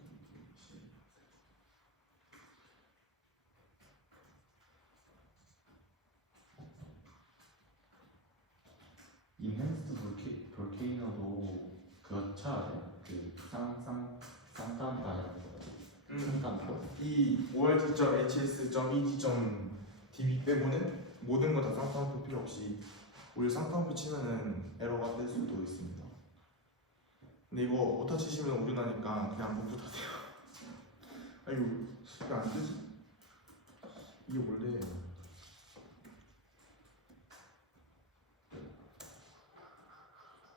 인핸스드 볼케이노도 그거 쳐야 돼? 그 쌍따옴까지 이 OLT.hs.ed.db 빼고는 모든 거 다 쌍따옴표 필요 없이 오히려 쌍따옴표 치면은 에러가 뜰 수도 있습니다. 근데 이거 오타 치시면 오류 나니까 그냥 못 붙하세요. 아 이거 왜 안 뜨지? 이게 원래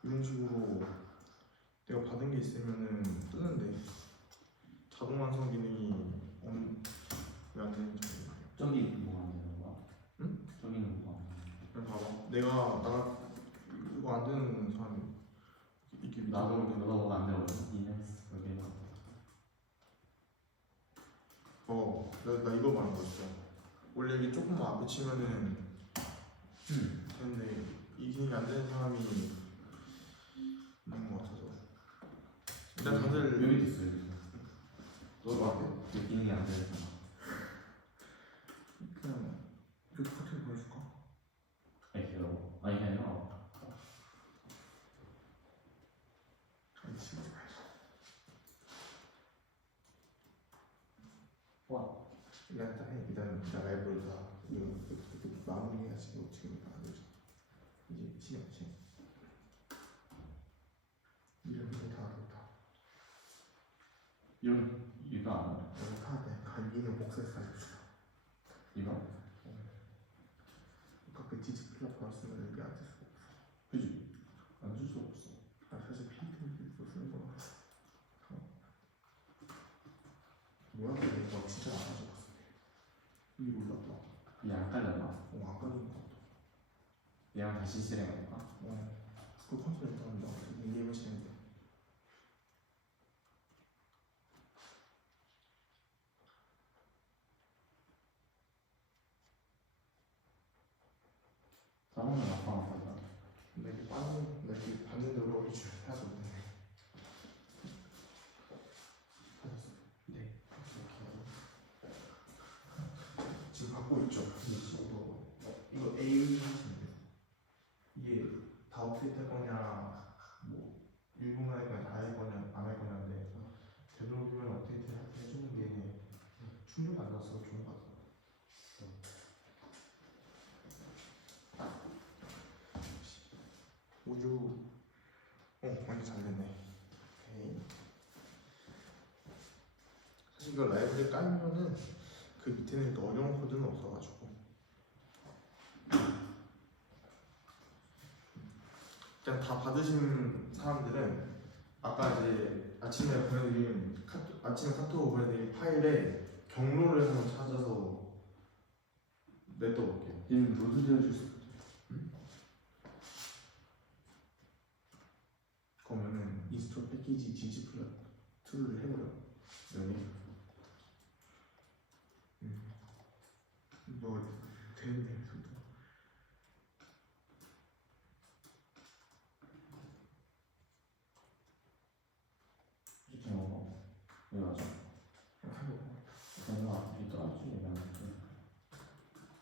이런 식으로 내가 받은 게 있으면은 뜨는데 자동 완성 기능이 왜 안 되는지 모르겠어요. 저기 뭐가 안 되는 거야? 응? 저기는 뭐가 안 되는 그냥 봐봐. 내가 이거 안 되는 사람이 이렇게 밑에 거야? 나도 나오게 너가 뭐가 안 되거든? 니네 그게 나 이거 말한 거였어. 원래 이게 조금만 앞에 치면은 되는데 이 기능이 안 되는 사람이 있는 것 같아서 일단 다들 여기도 있어 여기 너 나한테 그 기능이 안 되잖아. 그냥 이거 카톡 보여줄까? 아니 기다려. 아니 그게 아니라 아니 지금 와 일단 해. 일단 라이브를 다 마무리해야지. 너 지금 안 되죠. 이제 시간. 이름이 다 좋다. 이런 이거 안 해? 너무 타네. 갈비는 복사해서 가져주다. 이거? 아까 그 디스플레이 받았으면 여기 앉을 수가 없어. 그지? 안 줄 수 없어. 아 사실 필터 쓰는 거라. 뭐야? 내가 이거 진짜 안 가져갔어. 위로 올랐다. 얘안 깔렸나? 안 가져온 것 같아. 얘랑 다시 실행할까? 그 컨셉 일단 나 이해를 시는데. 사람은 아빠가 간다. 나 이게 받는 노력이 줄 하나도 없네. 받았어. 네. 지금 받고 있죠. 이거 A 이게 다 업데이트 할 거냐, 뭐 일부만 할 거냐, 다 할 거냐, 안 할 거냐인데 되도록이면 업데이트 해주는 게 충분히 안 나서 좋은 것 같아. 우주 완전 잘 됐네. 오케이. 사실 이거 라이브를 깔면은 그 밑에는 이렇게 어려운 코드는 없어가지고 그냥 다 받으신 사람들은 아까 이제 아침에 카톡으로 보내드린 파일에 경로를 한번 찾아서 냅둬볼게요. 얘는 로드 되어줄 수 있어. 그러면은 인스톨 패키지 ggplot2를 해버려. 여기 뭐 되는데 소도. 이렇게 먹어. 여기 맞아. 내가 이따 나중에 얘기하면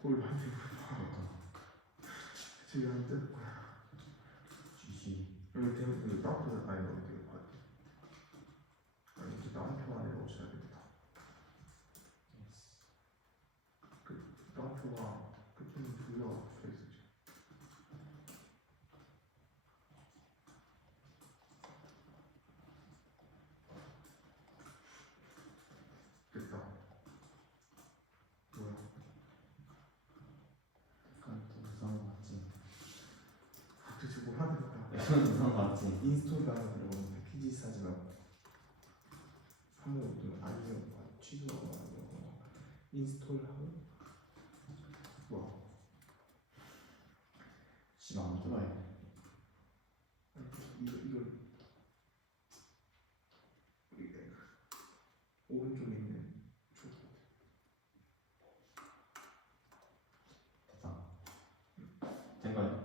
꼴 한대 지금 안 뜰 거야. GC 여기 대부분 다운표를 많이 넣어야 될 것 같아. 아니 이제 다운표만 내려오셔야 됩니다. 그 다운표가 끝에는 둘러가 붙어있어 지금. 됐다. 뭐야? 약간 좀 이상한 거 같지? 도대체 뭐 하는 거야? 약간 이상한 거 같지? 인스톨 가는 들어가면 패키지 사지 말고 한번 아니면 취소하고 아니면 인스톨하고 뭐 지금 안 들어야 이걸 오른쪽에 있는 됐다. 된 거야?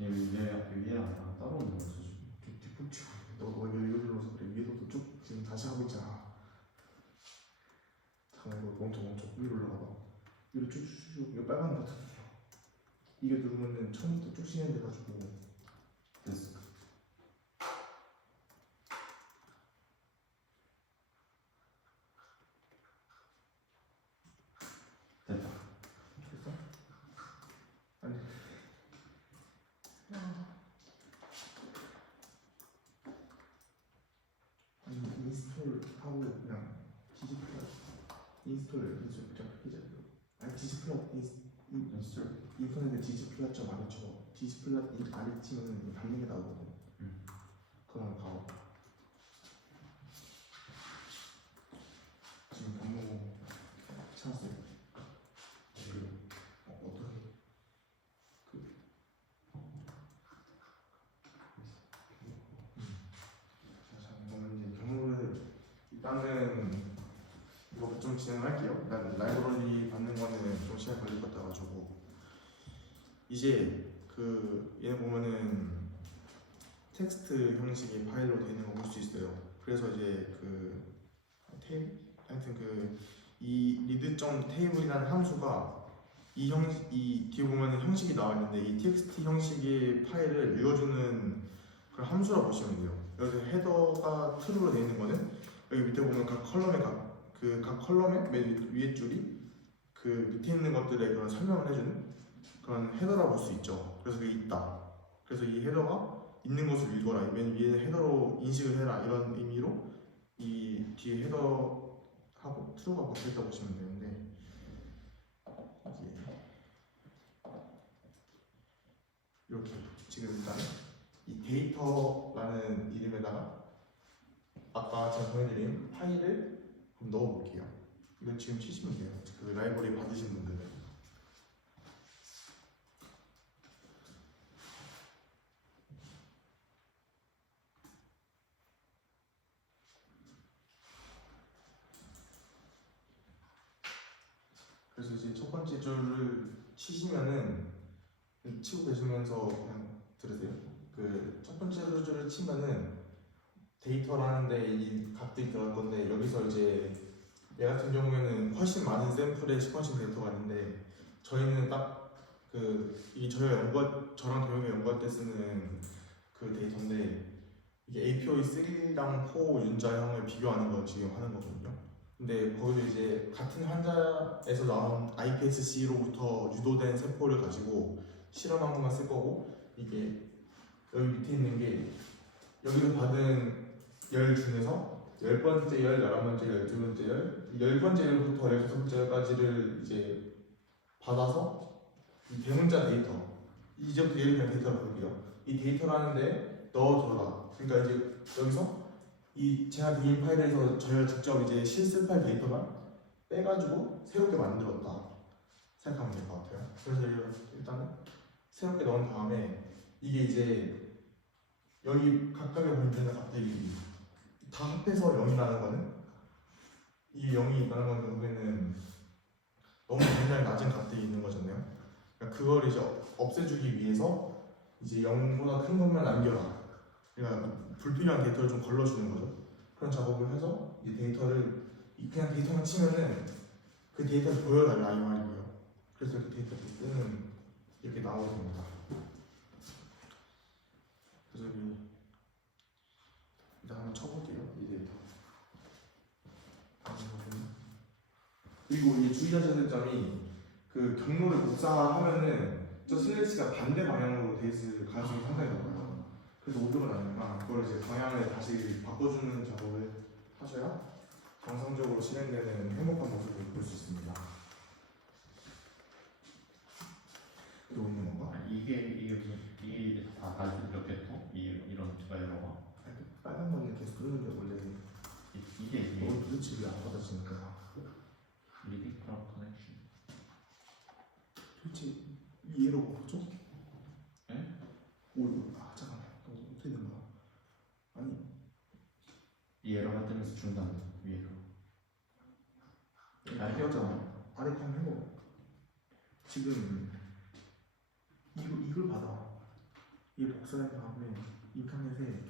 얘 위에랑 따로 있는 거지 지금. 좀 뒤꿈치 너 이거 눌러서 그래. 위에서도 쭉 지금 다시 하고 있잖아. 잠깐 이거 멈춰 위로 올라가봐. 위로 쭉쭉쭉 이거 빨간 버튼 눌러. 이게 누르면은 처음부터 쭉 진행돼가지고 됐어. 됐다. 됐어? 아니 아니 인스톨하고 그냥 디지플 인스톨 아니 디지플 인스톨. 인터넷에 디지플랫점 아래 쳐 디지플랫 아래 치면 받는 게 나오거든. 그럼 가오. 지금 업무 찾았어요. 어떻게 자, 그러면 이제 경로를 일단은 이거 좀 진행할게요. 일단 라이브러리 받는 거는 좀 시간 걸릴 것 같아가지고 이제 그 얘는 보면은 텍스트 형식의 파일로 되는 거 볼 수 있어요. 그래서 이제 그 테이블 하여튼 그 이 리드.점 테이블이라는 함수가 이 뒤에 보면은 형식이 나와 있는데 이 txt 형식의 파일을 읽어주는 그런 함수라 보시면 돼요. 여기서 헤더가 true로 되어 있는 거는 여기 밑에 보면 각 컬럼의 맨 위에 줄이 그 밑에 있는 것들의 그런 설명을 해주는 그런 헤더라 볼 수 있죠. 그래서 그게 있다. 그래서 이 헤더가 있는 것을 읽어라. 맨 위에는 헤더로 인식을 해라. 이런 의미로 이 뒤에 헤더하고 true가 붙어있다 보시면 되는데 이게 이렇게 지금 일단 이 데이터라는 이름에다가 아까 제가 보여드린 파일을 좀 넣어볼게요. 이거 지금 치시면 돼요. 그 라이브러리 받으신 분들은. 그래서 이제 첫 번째 줄을 치시면은 치고 계시면서 그냥 들으세요. 그 첫 번째 줄을 치면은 데이터라는데 이 값들이 들어갈 건데 여기서 이제 얘 같은 경우에는 훨씬 많은 샘플의 시퀀싱 데이터가 있는데 저희는 딱 이 저랑 동영이 연구할 때 쓰는 그 데이터인데 이게 APOE 3랑 4 윤자형을 비교하는 거 지금 하는 거거든요. 근데 거기서 이제 같은 환자에서 나온 iPSC로부터 유도된 세포를 가지고 실험한 것만 쓸 거고 이게 여기 밑에 있는 게 여기서 받은 열 중에서 10번째 열, 11번째 열, 12번째 열, 10번째 열부터 15번째 열까지를 이제 받아서 이 대문자 데이터 이제부터 얘를 그냥 데이터라고 볼게요. 이 데이터라는데 넣어줘라. 그러니까 이제 여기서 이 제가 그린 파일에서 저희가 직접 이제 실습할 데이터만 빼가지고 새롭게 만들었다 생각하면 될 것 같아요. 그래서 일단은 새롭게 넣은 다음에 이게 이제 여기 각각의 문제는 값들이 다 합해서 0이 나는 거는 이 0이 나는 건 결국에는 너무 굉장히 낮은 값들이 있는 거잖아요. 그러니까 그걸 이제 없애주기 위해서 이제 0보다 큰 것만 남겨라. 그러니까 불필요한 데이터를 좀 걸러주는 거죠. 그런 작업을 해서 이 데이터를 그냥 데이터만 치면은 그 데이터를 보여달라 이 말이고요. 그래서 그 데이터 뜨는 이렇게 나오게 됩니다. 그래서 일단 한번 쳐볼게요. 이 데이터. 그리고 이 주의하셔야 점이 그 경로를 복사하면은 저 슬래시가 반대 방향으로 돼 있을 가능성이 상당히 높아요. 그래서 오류가 나니까 그걸 이제 방향을 다시 바꿔주는 작업을 하셔야 정상적으로 실행되는 행복한 모습을 볼 수 있습니다. 또 있는 건가? 이게 다 이렇게 또 이런 에러가 빨간 거는 계속 끄는데 원래 이게 도대체 왜 안 받아지는 거야? 리딩 프롬 커넥션. 도대체 이해로 뭐죠? 에? 잠깐만. 어떻게 된 거야? 아니 이 에러가 뜨면서 중단 위에로. 아니었잖아. 아래 판 해봐. 지금 이걸 받아. 이 복사한 다음에 인터넷에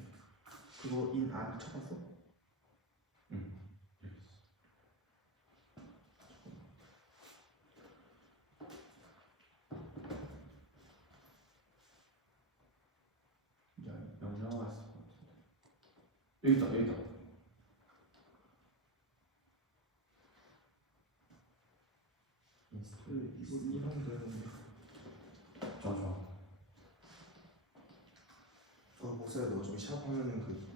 그거 인 안 쳐봤어? 명령어가 있을 것 같은데. 여기 있다 여기 있다. 이거 하면 되는데. 좋아 좋아. 목소리 너좀 시합하면은 그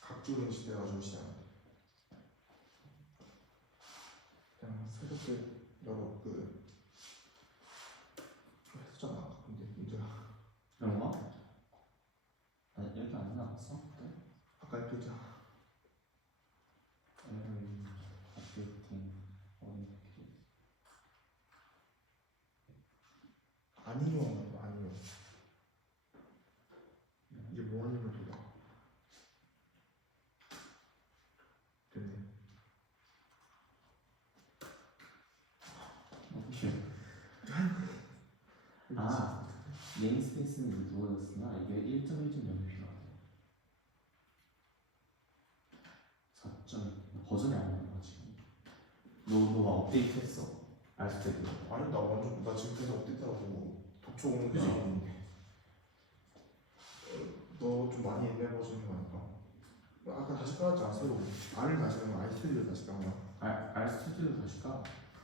각주름 시대가지고 시작. 그냥 새롭게 여러 그 했었잖아. 근데 문제가 명령어? 아니 여기 안 나왔어? 그때? 아까 했잖아. 에러리 업데이팅 어린 패키지. 아니요. 이게 뭐 아니면 돌아. 됐네. 아 네임스페이스는 누가 쓰나? 이게 1.1.0이 필요하대. 4점 버전이 안 나온 거야 지금. 너가 업데이트 했어? 알스테드. 아니 나 완전 나 지금 계속 업데이트하고 독촉 오는 게 그지? 아닌데. 너 좀 많이 옛날 버전인 거 아닐까? 아까 다시 깔았지 않아? 새로 R을 다시 깔면 아이스튜디오 다시 깔면 알스테드 다시 까.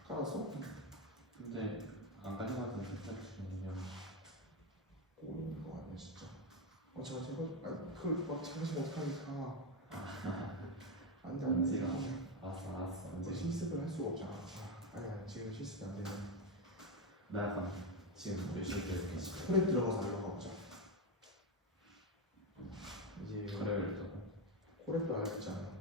깔았어? 근데 안 가져가서 살짝 지금 꼬이는 거 아니야 진짜. 제가 그걸 막 잘못하면 어떡하니까. 안돼 언제가? 안돼. 알았어 이제 실습을 할 수가 없잖아. 아니야 지금 실습이 안 되면 나 약간 지금 몇 시에 들을게 지금. 프랩 들어가서 알려가 보자. 이제 그래를 또 코랩도 알겠지 않아?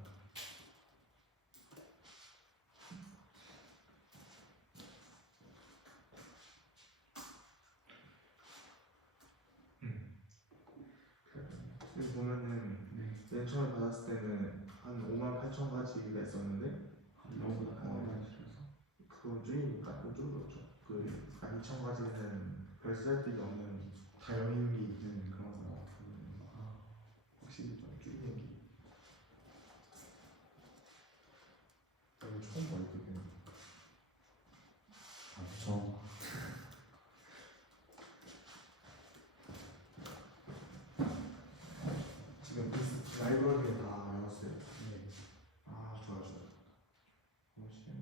여기 보면은 맨 처음에 받았을 때는 한 58,000가지가 있었는데 너보다 어. 많이 줄여서. 그건 줄이니까 좀 줄어들었죠. 그 12,000가지는 별 쓸데기 없는 다영인기 있는 그런 거 나왔거든요. 확실히 좀 줄이는 게. 이거 처음 봐 이렇게 되는. 무서워. 지금 라이브러리에 다 열었어요. 네. 아 좋아. 시간이.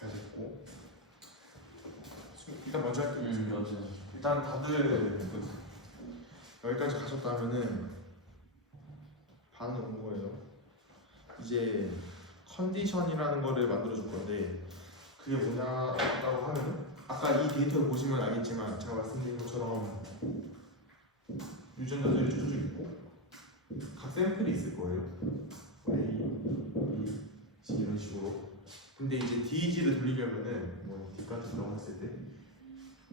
잘 됐고. 일단 먼저 할게요. 맞아. 일단 다들 여기까지 가셨다면은 반은 온 거예요. 이제 컨디션이라는 거를 만들어 줄 건데 그게 뭐냐라고 하면 아까 이 데이터를 보시면 알겠지만 제가 말씀드린 것처럼 유전자들이 쭉쭉 있고 각 샘플이 있을 거예요. A, B, C 이런 식으로. 근데 이제 DG를 돌리려면은 뭐 D까지 들어갔을 때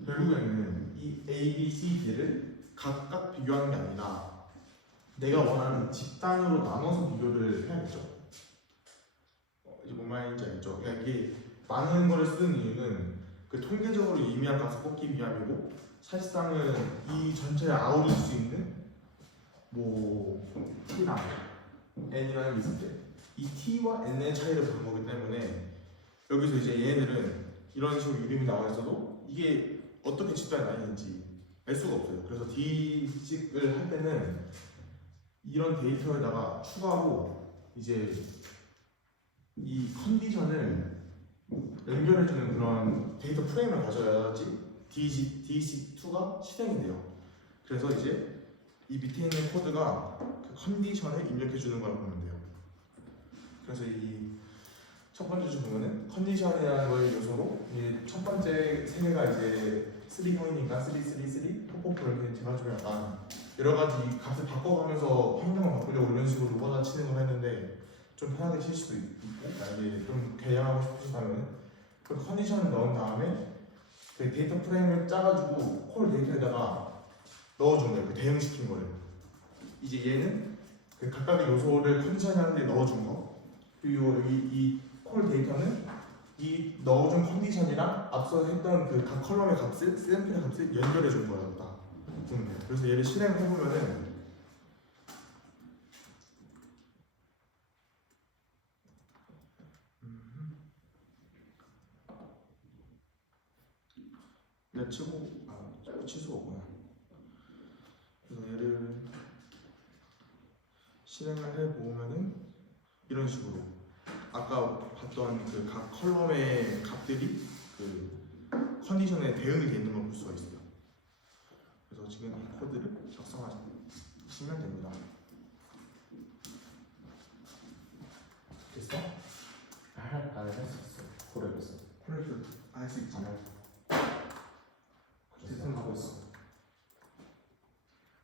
결국에는 이 A, B, C, D를 각각 비교하는 게 아니라 내가 원하는 집단으로 나눠서 비교를 해야겠죠. 이제 뭔 말인지 알죠? 그러니까 이게 많은 걸 쓰는 이유는 그 통계적으로 의미한 값을 뽑기 위함이고 사실상은 이 전체를 아우를 수 있는 뭐 T랑 N이라는 게 있을 때 이 T와 N의 차이를 보는 거기 때문에 여기서 이제 얘네들은 이런 식으로 이름이 나와 있어도 이게 어떻게 집단이 나뉘는지 알 수가 없어요. 그래서 D식을 할 때는 이런 데이터에다가 추가로 이제 이 컨디션을 연결해주는 그런 데이터 프레임을 가져야지 D식2가 실행이 돼요. 그래서 이제 이 밑에 있는 코드가 그 컨디션을 입력해주는 걸 보면 돼요. 그래서 이 첫 번째 줄 보면은 컨디션이라는 거의 요소로 이 첫 번째 세 개가 이제 3포인트니까 3, 3, 3, 4, 4 이렇게 돼가지고 약간 여러 가지 값을 바꿔가면서 환경을 바꾸려고 이런 식으로 오버다 치는 걸 했는데 좀 편하게 칠 수도 있고 만약에 좀 개량하고 싶으시다면 그 컨디션을 넣은 다음에 그 데이터 프레임을 짜가지고 콜 데이터에다가 넣어준 거예요. 그 대응시킨 거를. 이제 얘는 그 각각의 요소를 컨디션 하는데 넣어준 거. 그리고 여기 이 콜 데이터는 이 넣어준 컨디션이랑 앞서 했던 그 각 컬럼의 값을 샘플의 값을 연결해 준 거예요. 다. 그래서 얘를 실행해 보면은 그냥 치고 취소구나. 그래서 얘를 실행을 해 보면은 이런 식으로 아까 봤던 그 각 컬럼의 값들이 그 컨디션에 대응이 되어 있는 걸 볼 수가 있어요. 그래서 지금 이 코드를 작성하시면 됩니다. 됐어? 안 했었어. 고려했어. 콜렉트 할 수 있지. 안 할. 됐으면 하고 있어.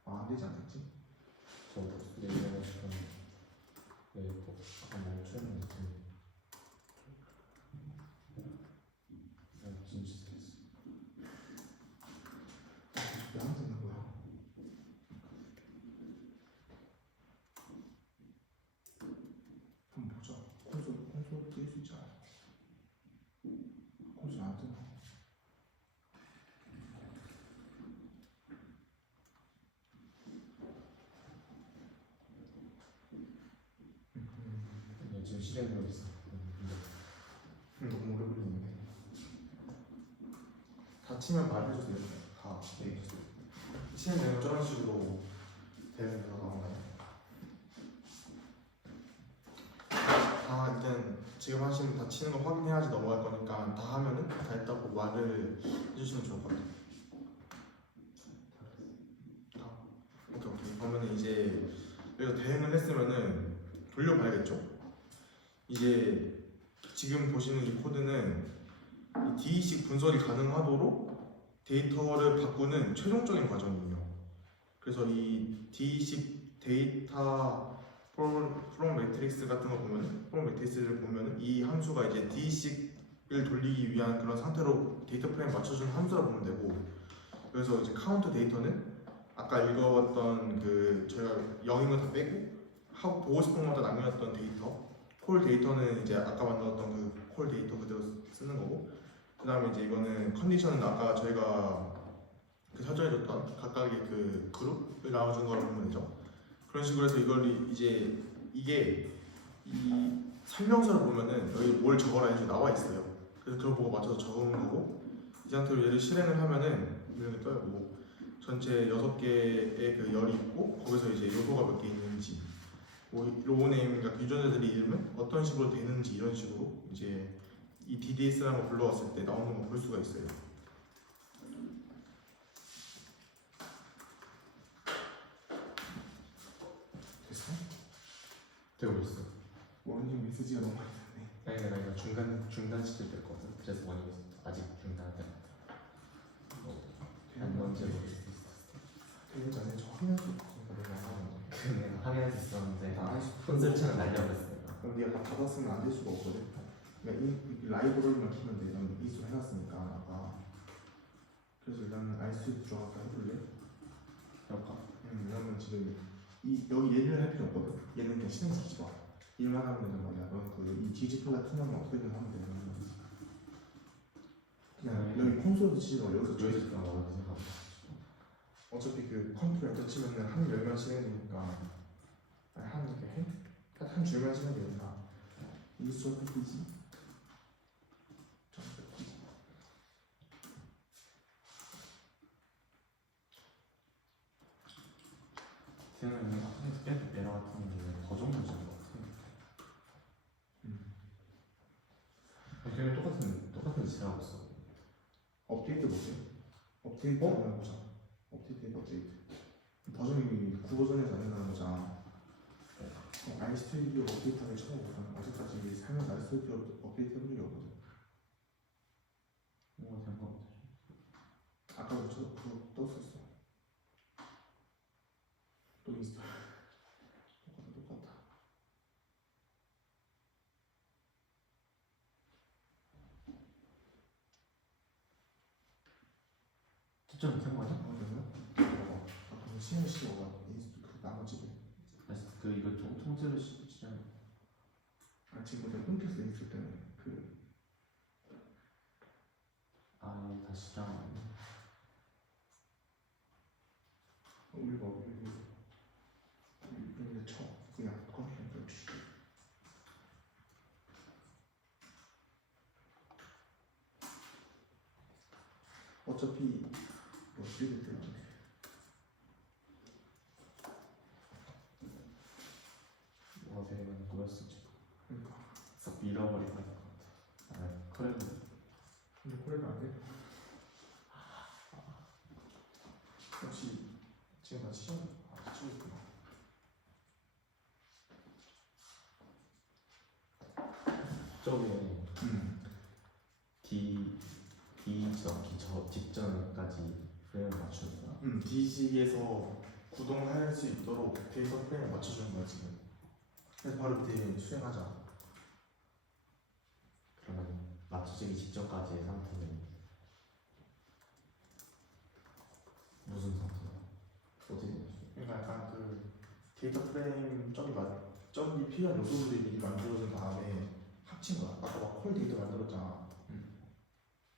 안 되지 않겠지? 저도 얘기하고 싶은 왜 아까 멈추는 거 진짜 스트레스. 왜안 되는 거야? 한번 보자. 콘솔 뜰 수 있지 않아? 콘솔 안 뜨나? 지금 실행되고 있어. 너무 오래 걸리는데. 다 치면 말해주세요. 다 얘기해주세요. 치면 되면 저런 식으로 대응이 들어가나요? 다 일단 지금 하시면 다 치는 거 확인해야지 넘어갈 거니까 다 하면은 다 했다고 말을 해주시면 좋을 것 같아요. 다. 오케이. 그러면은 이제 여기서 대응을 했으면은 돌려봐야겠죠? 이제 지금 보시는 이 코드는 이 DE식 분석이 가능하도록 데이터를 바꾸는 최종적인 과정이에요. 그래서 이 DE식 데이터 프롬 매트릭스 같은 거 보면, 프롬 매트릭스를 보면 이 함수가 이제 DE식을 돌리기 위한 그런 상태로 데이터 프레임 맞춰주는 함수라 보면 되고, 그래서 이제 카운트 데이터는 아까 읽어봤던 그 저희가 0인 거 다 빼고 하고 보고 싶은 것마다 남겨놨던 데이터, 콜 데이터는 이제 아까 만들었던 그 콜 데이터 그대로 쓰는 거고, 그 다음에 이제 이거는 컨디션은 아까 저희가 그 설정해줬던 각각의 그 그룹을 나와준 거라고 보면 되죠. 그런 식으로 해서 이걸 이제 이게 이 설명서를 보면은 여기 뭘 적어라 이렇게 나와 있어요. 그래서 그걸 보고 맞춰서 적은 거고, 이 상태로 얘를 실행을 하면은 이런 게 떠요. 뭐 전체 6개의 그 열이 있고 거기서 이제 요소가 몇 개 있는지, 뭐 로고 네임과 유전자들이 이름은 어떤 식으로 되는지 이런 식으로 이제 이 DDS라는 거 불러왔을 때 나오는 거 볼 수가 있어요. 됐어? 되고 있어. 워닝 메시지가 너무 많이 됐네. 아니 내가 이거 중단 시킬 때 거든. 그래서 원이 아직 중단할 때. 한 번째 되는 거 아니야? 저 확인할 수 없으니까 내가 안 하는 거. 내가 확인할 수 있었는데 안 할 수 없어. 콘설팅은 날려버렸으니까. 그럼 네가 다 받았으면 안 될 수가 없거든. 그러니까 이 라이브러리만 키면 돼. 난 인스톨 해놨으니까 아까. 그래서 일단 알수 들어갔다 해볼래? 그럴까? 왜냐면 지금 여기 얘를 할 필요 없거든. 얘는 그냥 실행시키지 마. 일만 하면 된단 말이야. 넌 이 디지털 투명은 어떻게든 하면 되는 거야. 그냥 여기 콘솔도 치지 마. 여기서 왜 저희 이렇게 나오는 생각? 어차피 그 컨트롤 엔터 치면은 한 열만 실행되니까 한 이렇게 해? 한 줄만 실행되니까 이게 수업 패키지 점 패키지. 태어나는 학생에서 계속 에러 같은 게 더 정도 주는 것 같아. 그냥 똑같은 짓을 하고 있어. 업데이트 보세요. 업데이트 한번 보자. 업데이트. 버전이 9버전에서 안 된다는 거잖아. 아이스튜디오 업데이트하기 처음 보잖아. 아직까지 살면서 아이스튜디오 업데이트 해본 적이 없거든. 뭐가 된 거 같아. 아까도 저 그거 떴었어. 또 인스톨. 똑같아. 진짜 못한 거 아니야? 그럼 CMC가 인스톨 그 나머지를. 그 이거 통째로 진짜. 지금 내가 끊겼어 인스톨 때문에. 아예 다시 시작. 우리가 여기 쳐 그냥 컴퓨터 주시. 어차피 뭐 쓰레기 때문에. 뭐가 되게 많이 꼬였을지 그러니까. 싹 밀어버릴 것 같아. 그래. 근데 코레가 안 돼. 혹시 지금 다 치고 있구나. 저게 음. D 넣기 저 직전까지 프레임 맞추는 거야. D식에서 구동할 수 있도록 데이터 프레임을 맞춰주는 거야 지금. 그래서 바로 밑에 수행하자. 그러면 맞춰지기 직전까지의 상태는 무슨 상태야? 어떻게 되지? 그러니까 약간 그 데이터 프레임 저기 필요한 요소들이 미리 만들어진 다음에 합친 거야. 아까 막 콜 데이터 만들었잖아.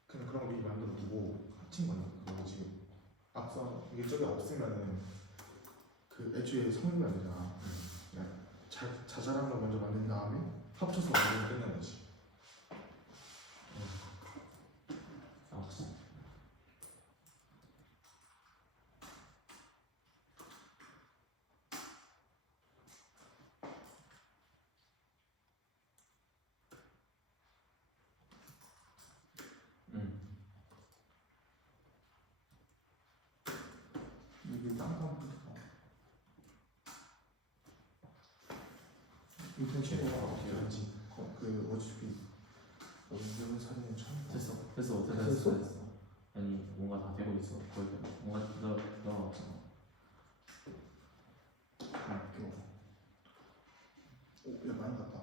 그냥 그런 거 미리 만들어 두고 합친 거야. 그거 지금 앞서 이게 저기 없으면은 그 애초에 성립이 안 되잖아. 그냥 자잘한 걸 먼저 만든 다음에 합쳐서 만들면 끝나는 거지. 아, 진짜. 이게 딴거 인터넷 최고가 어떻게 하는지 그 어차피 연습을 사진은 처음 봐. 됐어. 아니 뭔가 다 되고 있어. 거의 뭔가 나왔잖아. 야 많이 갔다.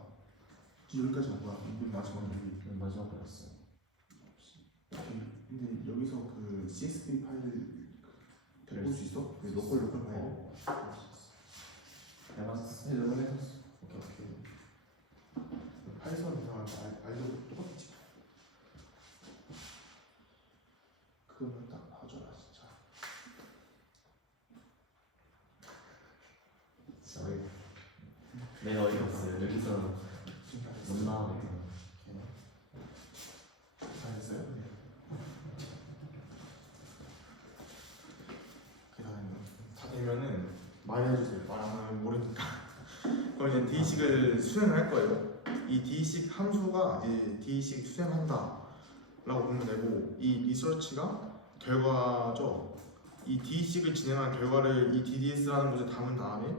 여기까지 온 거야. 이게 마지막 여기. 마지막 거였어. 오케이. 근데 여기서 그 CSV 파일 볼 수 있어? 그 로컬 파일. 해봤어. 네, 너무 했었어. 오케이. 파이썬 이상한 알도 똑같지. 그거는 딱 봐줘라 진짜. 내가 어이가 없어. 여기서 진짜 못 나오거든. 잘했어요? 네. 다 되면은 말해주세요. 말하면 모르니까. 그럼 이제 D식을 수행할 거예요. 이 D식 함수가 이제 D식 수행한다 라고 보면 되고, 이 리서치가 결과죠. 이 D식을 진행한 결과를 이 DDS라는 곳에 담은 다음에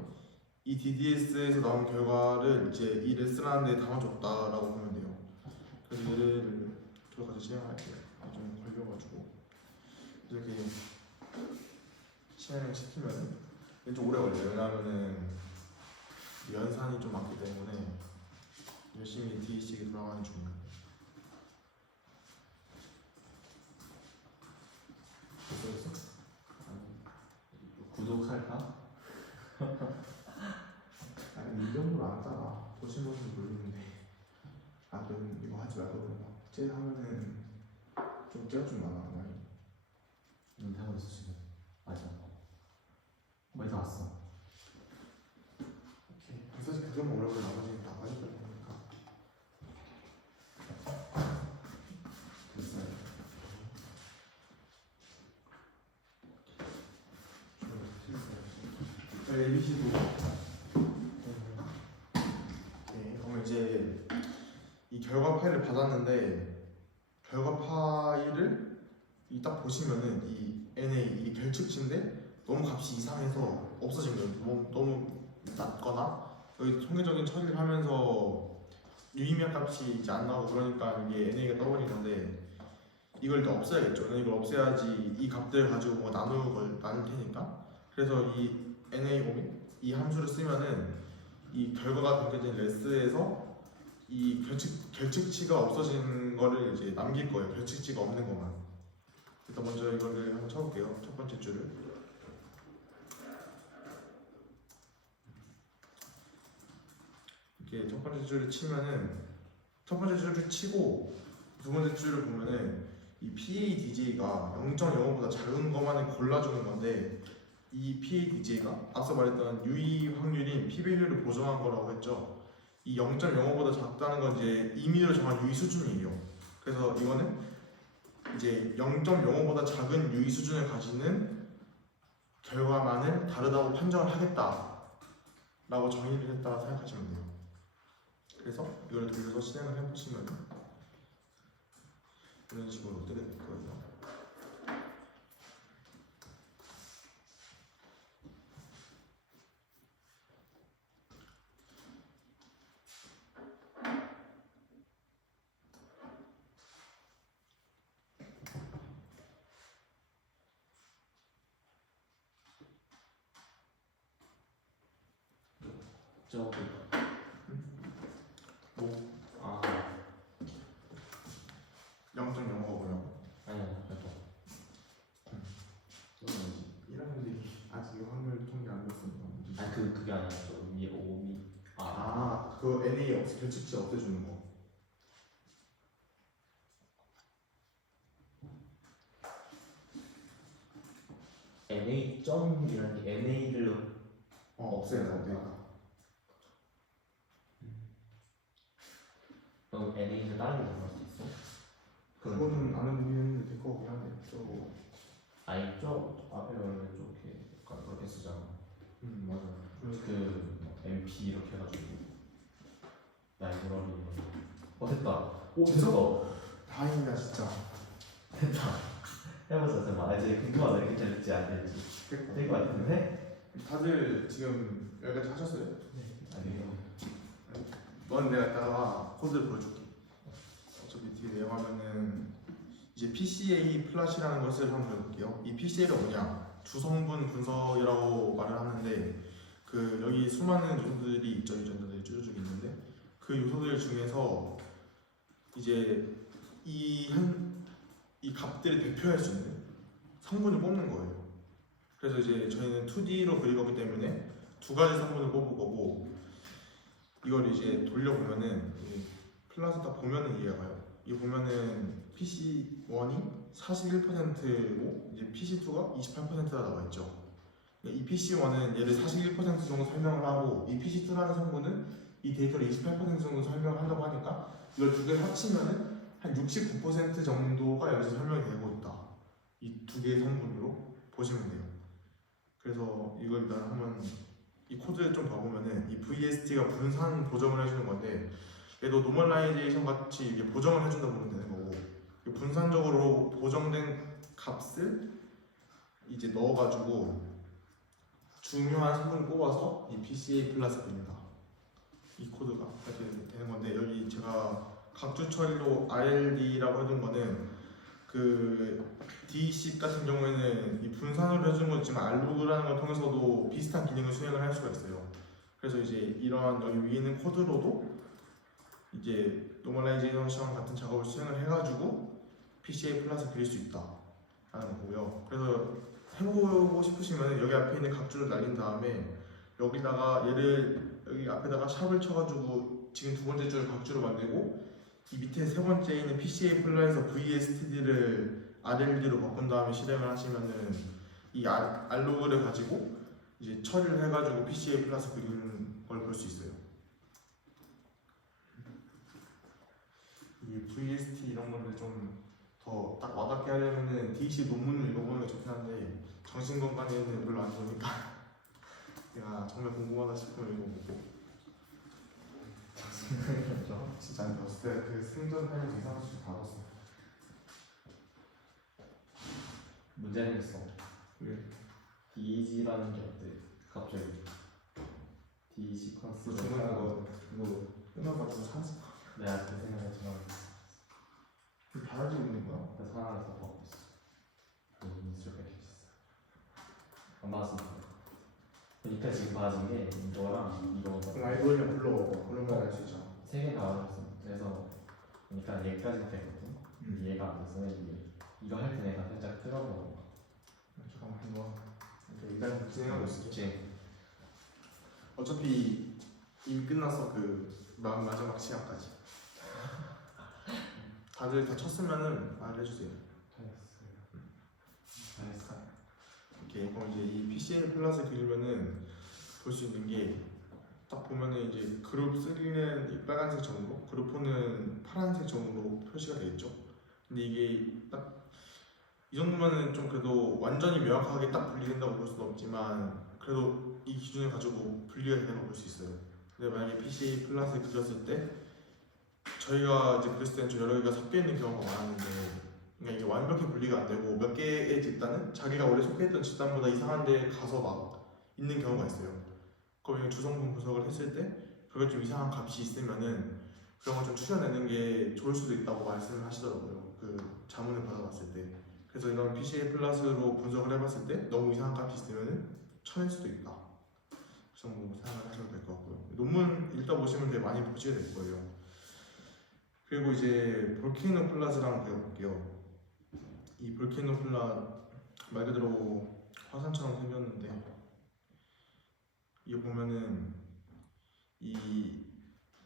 이 DDS에서 나온 결과를 이제 이 레슨하는 데 담아줬다라고 보면 돼요. 그래서 얘를 들어가서 진행할게요. 좀 걸려가지고 이렇게 진행을 시키면 좀 오래 걸려요. 왜냐하면은 연산이 좀 많기 때문에 열심히 D식이 돌아가는 중이에요. 됐어? 구독할까? 아니 이 정도로 안 따라. 보신 분들 모르는데 그럼 이거 하지 말고 그러나 쟤 하면은 좀 쟤가 좀 많아 많이. 하고 있어 지금. 맞아. 거의 다 왔어. 오케이. 사실 그것만 오래 걸려. 나머지는 다 빠질 거니까. 됐어요. ABC도. 오케이. 그럼 이제 이 결과 파일을 받았는데 결과 파일을 이 딱 보시면은 이 NA 이 결측치인데 너무 값이 이상해서 없어진 거예요. 너무 낮거나 여기 통계적인 처리를 하면서 유의미한 값이 이제 안 나오고 그러니까 이게 NA가 떠버린 건데 이걸 이제 없애야겠죠. 이걸 없애야지 이 값들 가지고 뭐 나눌 테니까. 그래서 이 NA 이 함수를 쓰면은 이 결과가 담겨진 레스에서 이 결측치가 없어진 거를 이제 남길 거예요. 결측치가 없는 것만. 일단 먼저 이거를 한번 쳐볼게요. 첫 번째 줄을. 이렇게 첫 번째 줄을 치면은 첫 번째 줄을 치고 두 번째 줄을 보면은 이 PADJ가 0.05보다 작은 것만을 골라주는 건데 이 PADJ가 앞서 말했던 유의 확률인 P-밸류를 보정한 거라고 했죠. 이 0.05보다 작다는 건 이제 임의로 정한 유의 수준이에요. 그래서 이거는 이제 0.05보다 작은 유의 수준을 가지는 결과만을 다르다고 판정을 하겠다라고 정의를 했다고 생각하시면 돼요. 그래서 이걸 돌려서 실행을 해보시면 이런 식으로 뜨게 될 거예요. 저거 뭐 아 0.05고요. 아니야 그거 저거 뭐지? 1학년들이 아직 확률 통계 안 됐습니다. 아니 그게 아니라 저 위에 5미 그 NA 교칙지 없애주는 거. NA 점이라는 게 NA를 없애야 돼. 그럼 NA를 다른 거 넣을 수 있어? 그거는 아는 분이 될 거긴 한데 또 아니 저 앞에 원래 이렇게 약간 그렇게 쓰잖아. 맞아요. 그 MP 이렇게 해가지고 라이브러리 됐다. 오 됐어. 다행이다 진짜. 됐다. 해보자 잠깐만. 이제 궁금하다. 이렇게 될지 안 될지. 될 것 같은데? 다들 지금 여기까지 하셨어요? 아니요. 넌 내가 이따가 코드를 보여줄게. 어차피 뒤에 내용하면은 이제 PCA 플랫이라는 것을 한번 배워볼게요. 이 PCA가 뭐냐? 주성분 분석이라고 말을 하는데 그 여기 수많은 요소들이 있죠. 유전자들이 쭈쭈쭈 있는데 그 요소들 중에서 이제 이 값들을 대표할 수 있는 성분을 뽑는 거예요. 그래서 이제 저희는 2D로 그릴 거기 때문에 두 가지 성분을 뽑을 거고 이걸 이제 돌려보면은 플랫을 딱 보면은 이해가 가요. 이 보면은 PC1이 41%고 이제 PC2가 28%가 나와 있죠. 이 PC1은 얘를 41% 정도 설명을 하고 이 PC2라는 성분은 이 데이터를 28% 정도 설명을 한다고 하니까 이걸 두 개를 합치면은 한 69% 정도가 여기서 설명이 되고 있다. 이 두 개의 성분으로 보시면 돼요. 그래서 이걸 일단 한번 이 코드를 좀 봐보면은 이 VST가 분산 보정을 해주는 건데 얘도 노멀라이제이션 같이 이게 보정을 해준다 보면 되는 거고 분산적으로 보정된 값을 이제 넣어가지고 중요한 성분을 뽑아서 이 PCA 플러스 됩니다. 이 코드가 이렇게 되는 건데 여기 제가 각주 처리로 RLD라고 해둔 거는 그 D10 같은 경우에는 이 분산을 해주는 건 있지만 알로그라는 걸 통해서도 비슷한 기능을 수행을 할 수가 있어요. 그래서 이제 이런 여기 위에 있는 코드로도 이제 노멀라이제이션 같은 작업을 수행을 해가지고 PCA 플러스 그릴 수 있다 라는 거고요. 그래서 해보고 싶으시면 여기 앞에 있는 각주를 날린 다음에 여기다가 얘를 여기 앞에다가 샵을 쳐가지고 지금 두 번째 줄을 각주로 만들고 이 밑에 세 번째 있는 PCA 플러에서 VSTD를 RLD로 바꾼 다음에 실행을 하시면은 이 알로그를 가지고 이제 처리를 해가지고 PCA 플러스 그리는 걸 볼 수 있어요. 이 VST 이런 거를 좀 더 딱 와닿게 하려면은 D10 논문을 읽어보는 게 좋긴 한데 정신건강에는 별로 안 좋으니까 내가 정말 궁금하다 싶으면 읽어보고 진짜 안 좋았을 때 그 생존하는 이상한 수준 다 넣었어. 문제 생겼어. 왜? DG라는 게 어때? 갑자기 D 시퀀스를 중요한 거 그거 끝나가지고 찾았어. 내가 그 생각했지만 달아지고 있는 거야? 그래서 하나 더 보고 있어. 그 인수를 밝혀졌어. 안 받았습니다. 그러니까 지금 받은 게 이거랑 이거 라이브러리 불러 그러면 알 수 있잖아. 세 개가 받았어. 그래서 그러니까 얘까지 되거든. 얘가 안 돼서 이거 할 때 내가 살짝 틀어서 잠깐만 한번 일단 진행하고 있을게. 그치. 어차피 이미 끝났어 그 마지막 시간까지. 다들 다 쳤으면은 말해주세요. 잘했어. 이렇게 그럼 이제 이 PCA 플러스 그리면은 볼 수 있는 게 딱 보면은 이제 그룹 3는 이 빨간색 점으로 그룹 4는 파란색 점으로 표시가 되겠죠. 근데 이게 딱 이 정도면은 좀 그래도 완전히 명확하게 딱 분리된다고 볼 수는 없지만 그래도 이 기준을 가지고 분리가 된다고 볼 수 있어요. 근데 만약에 PC 플랫을 그렸을 때 저희가 이제 그랬을 때는 좀 여러 개가 섞여 있는 경우가 많았는데, 그러니까 이게 완벽히 분리가 안 되고 몇 개의 집단은 자기가 원래 속해있던 집단보다 이상한 데 가서 막 있는 경우가 있어요. 그럼 주성분 분석을 했을 때 그게 좀 이상한 값이 있으면은 그런 걸 좀 추려내는 게 좋을 수도 있다고 말씀을 하시더라고요. 그 자문을 받아봤을 때. 그래서 이런 PCA 플러스로 분석을 해봤을 때 너무 이상한 값이 있으면은 쳐낼 수도 있다. 그 정도 생각을 하셔도 될 것 같고요. 논문 읽다 보시면 되게 많이 보시게 될 거예요. 그리고 이제 볼케이노 플라즈랑 배워볼게요. 이 볼케이노 플라 말 그대로 화산처럼 생겼는데 이거 보면은 이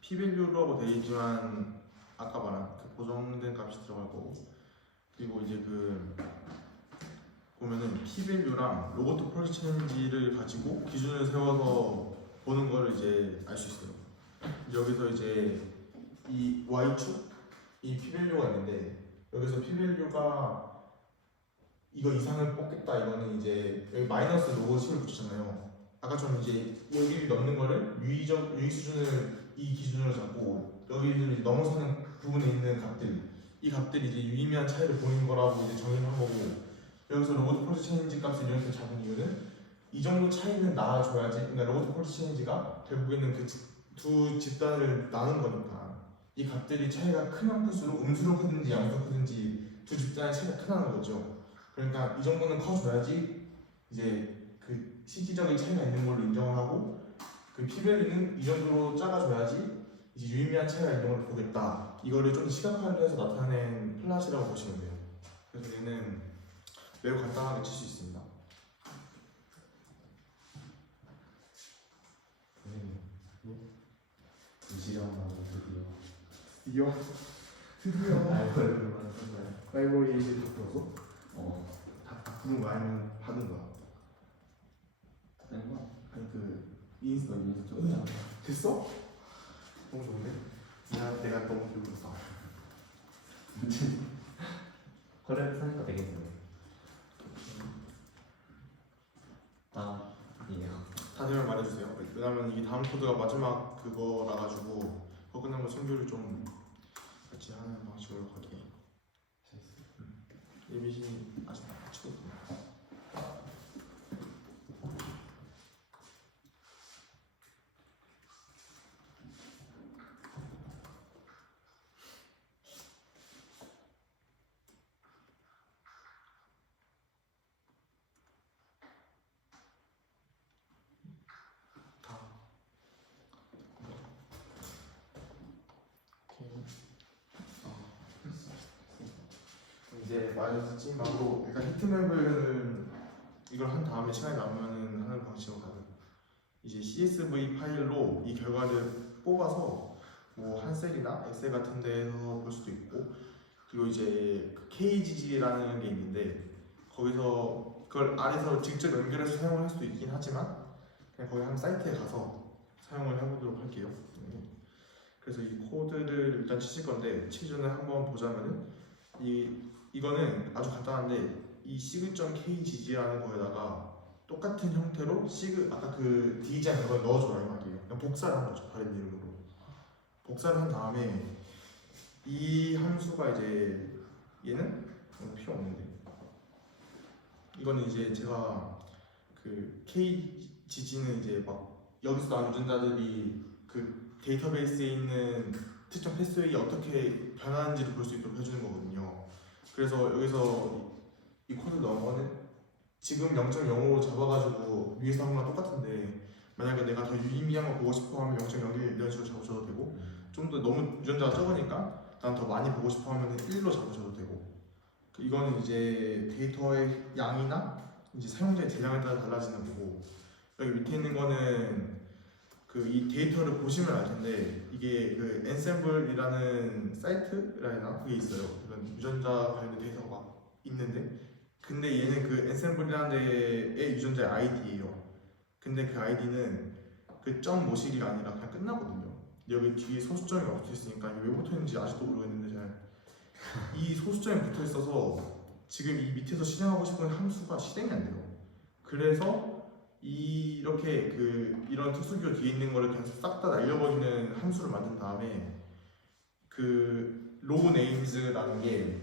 p-value라고 되어 있지만 아까 말한 그 보정된 값이 들어갈 거고, 그리고 이제 그 보면은 p-value랑 로버트 펄스 체인지를 가지고 기준을 세워서 보는 거를 이제 알 수 있어요. 여기서 이제 이 y축 이 p-value가 있는데 여기서 p-value가 이거 이상을 뽑겠다 이거는 이제 여기 마이너스 로고 10을 붙였잖아요. 아까처럼 이제 여기 넣는 거를 유의 수준을 이 기준으로 잡고 여기를 이제 넘어서는 부분에 있는 값들, 이 값들이 이제 유의미한 차이를 보이는 거라고 이제 정의를 한 거고, 여기서 로버트 펄스 체인지 값을 이렇게 잡은 이유는 이 정도 차이는 나와줘야지, 그러니까 로버트 펄스 체인지가 결국에는 그 두 집단을 나눈 거니까 이 값들이 차이가 크면 클수록 음수로 크든지 양수로 크든지 두 집단의 차이가 크다는 거죠. 그러니까 이 정도는 커줘야지 이제 그 실질적인 차이가 있는 걸로 인정을 하고, 그 p-value는 이 정도로 작아줘야지 이제 유의미한 차이가 있는 걸 보겠다. 이거를 좀 시각화를 해서 나타낸 플랫이라고 보시면 돼요. 그래서 얘는 매우 간단하게 칠 수 있습니다. 부지런하고 드디어 드디어 알고리즘을 만든 라이브러리 이제 다 풀어서 어. 다 부른 거 아니면 받은 거야? 되는 거야? 아니 그 인스타 쪽으로 됐어? 너무 좋은데? 내가 너무 기울었어. 거래를 사니까 되겠네요. 아, 이해요. 다 되면 말해주세요. 왜냐면 이게 다음 코드가 마지막 그거라 가지고 그거 끝나면 순교를 좀 같이 하는 방식으로 갈게요. 예비신이 아직 치고 있군요. 다. 오케이. 이제 마이너스 찜하고 일단 히트맵을 이걸 한 다음에 시간이 남으면 하는 방식으로 가요. 이제 CSV 파일로 이 결과를 뽑아서 뭐 한셀이나 엑셀 같은 데서 볼 수도 있고, 그리고 이제 그 KGG라는 게 있는데 거기서 그걸 아래서 직접 연결해서 사용을 할 수도 있긴 하지만 그냥 거기 한 사이트에 가서 사용을 해보도록 할게요. 네. 그래서 이 코드를 일단 치실 건데 치기 전에 한번 보자면은 이거는 아주 간단한데 이 sig.kgg라는 거에다가 똑같은 형태로 아까 그 디자인 그걸 넣어줘라 이 말이에요. 그냥 복사를 한 거죠. 다른 이름으로 복사를 한 다음에 이 함수가 이제 얘는 필요 없는데 이거는 이제 제가 그 kgg는 이제 막 여기서 나온 유전자들이 그 데이터베이스에 있는 특정 패스웨이 어떻게 변하는지를 볼 수 있도록 해주는 거거든요. 그래서 여기서 이 코드를 넣은 거는 지금 0.05로 잡아가지고 위에서 한 거랑 똑같은데 만약에 내가 더 유의미한 거 보고 싶어 하면 0.01 이런 식으로 잡으셔도 되고, 좀 더 너무 유전자가 적으니까 난 더 많이 보고 싶어 하면 1로 잡으셔도 되고, 이거는 이제 데이터의 양이나 이제 사용자의 대량에 따라 달라지는 거고, 여기 밑에 있는 거는 그 이 데이터를 보시면 알 텐데 이게 그 엔셈블이라는 사이트라 해나 그게 있어요. 이런 유전자 관련 데이터가 있는데, 근데 얘는 그 엔셈블이라는 데의 유전자의 아이디예요. 근데 그 아이디는 그 점 모식이 아니라 그냥 끝나거든요. 여기 뒤에 소수점이 붙어 있으니까 이게 왜 붙어 있는지 아직도 모르겠는데 이 소수점이 붙어 있어서 지금 이 밑에서 실행하고 싶은 함수가 실행이 안 돼요. 그래서 이렇게 이런 특수기호 뒤에 있는 거를 그냥 싹 다 날려버리는 함수를 만든 다음에 그 로우 네임즈라는 게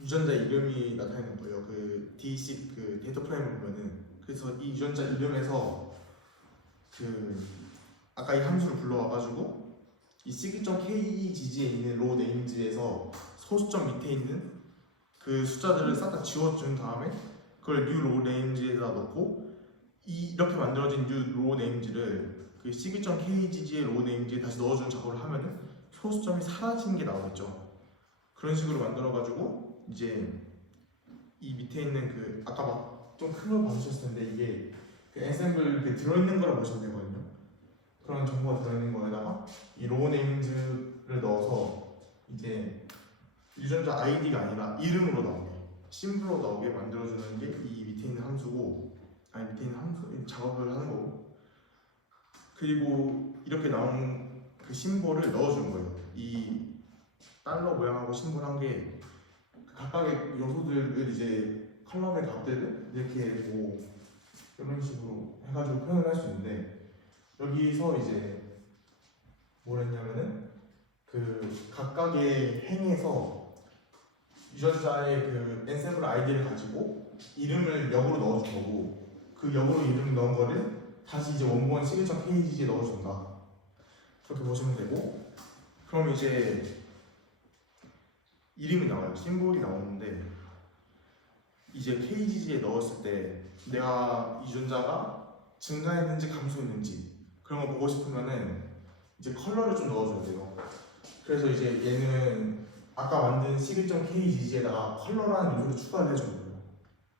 유전자 이름이 나타내는 거예요. 그 D10 그 데이터 프레임을 보면은 그래서 이 유전자 이름에서 그 아까 이 함수를 불러와가지고 이 sig.keg에 있는 로우 네임즈에서 소수점 밑에 있는 그 숫자들을 싹 다 지워준 다음에 그걸 new 로우 네임즈에다 넣고 이렇게 만들어진 new 로우 네임즈를 그 sig.kg의 로우 네임즈에 다시 넣어주는 작업을 하면은 소수점이 사라진 게 나오겠죠. 그런 식으로 만들어가지고 이제 이 밑에 있는 그 아까 막 좀 큰 걸 봐주셨을 텐데 이게 그 엔semble 그 들어있는 거라 보시면 되거든요. 그런 정보가 들어있는 거에다가 이 로우 네임즈를 넣어서 이제 유전자 아이디가 아니라 이름으로 나오게 심플로 나오게 만들어주는 게 이 밑에 있는 함수고 아니 밑에 있는 함수 작업을 하는 거고 그리고 이렇게 나온 그 심볼을 넣어주는 거예요. 이 달러 모양하고 심볼한 게 각각의 요소들을 이제 컬럼의 값들을 이렇게 뭐 이런 식으로 해가지고 표현을 할 수 있는데 여기서 이제 뭘 했냐면은 그 각각의 행에서 유전자의 그 엔셈블 아이디를 가지고 이름을 역으로 넣어준 거고 그 역으로 이름 넣은 거를 다시 이제 원본 sig.kg에 넣어준다. 그렇게 보시면 되고 그럼 이제 이름이 나와요. 심볼이 나오는데 이제 kgg에 넣었을 때 내가 이 유전자가 증가했는지 감소했는지 그런 거 보고 싶으면은 이제 컬러를 좀 넣어줘야 돼요. 그래서 이제 얘는 아까 만든 sig.kgg에다가 컬러라는 요소를 추가를 해주는 거예요.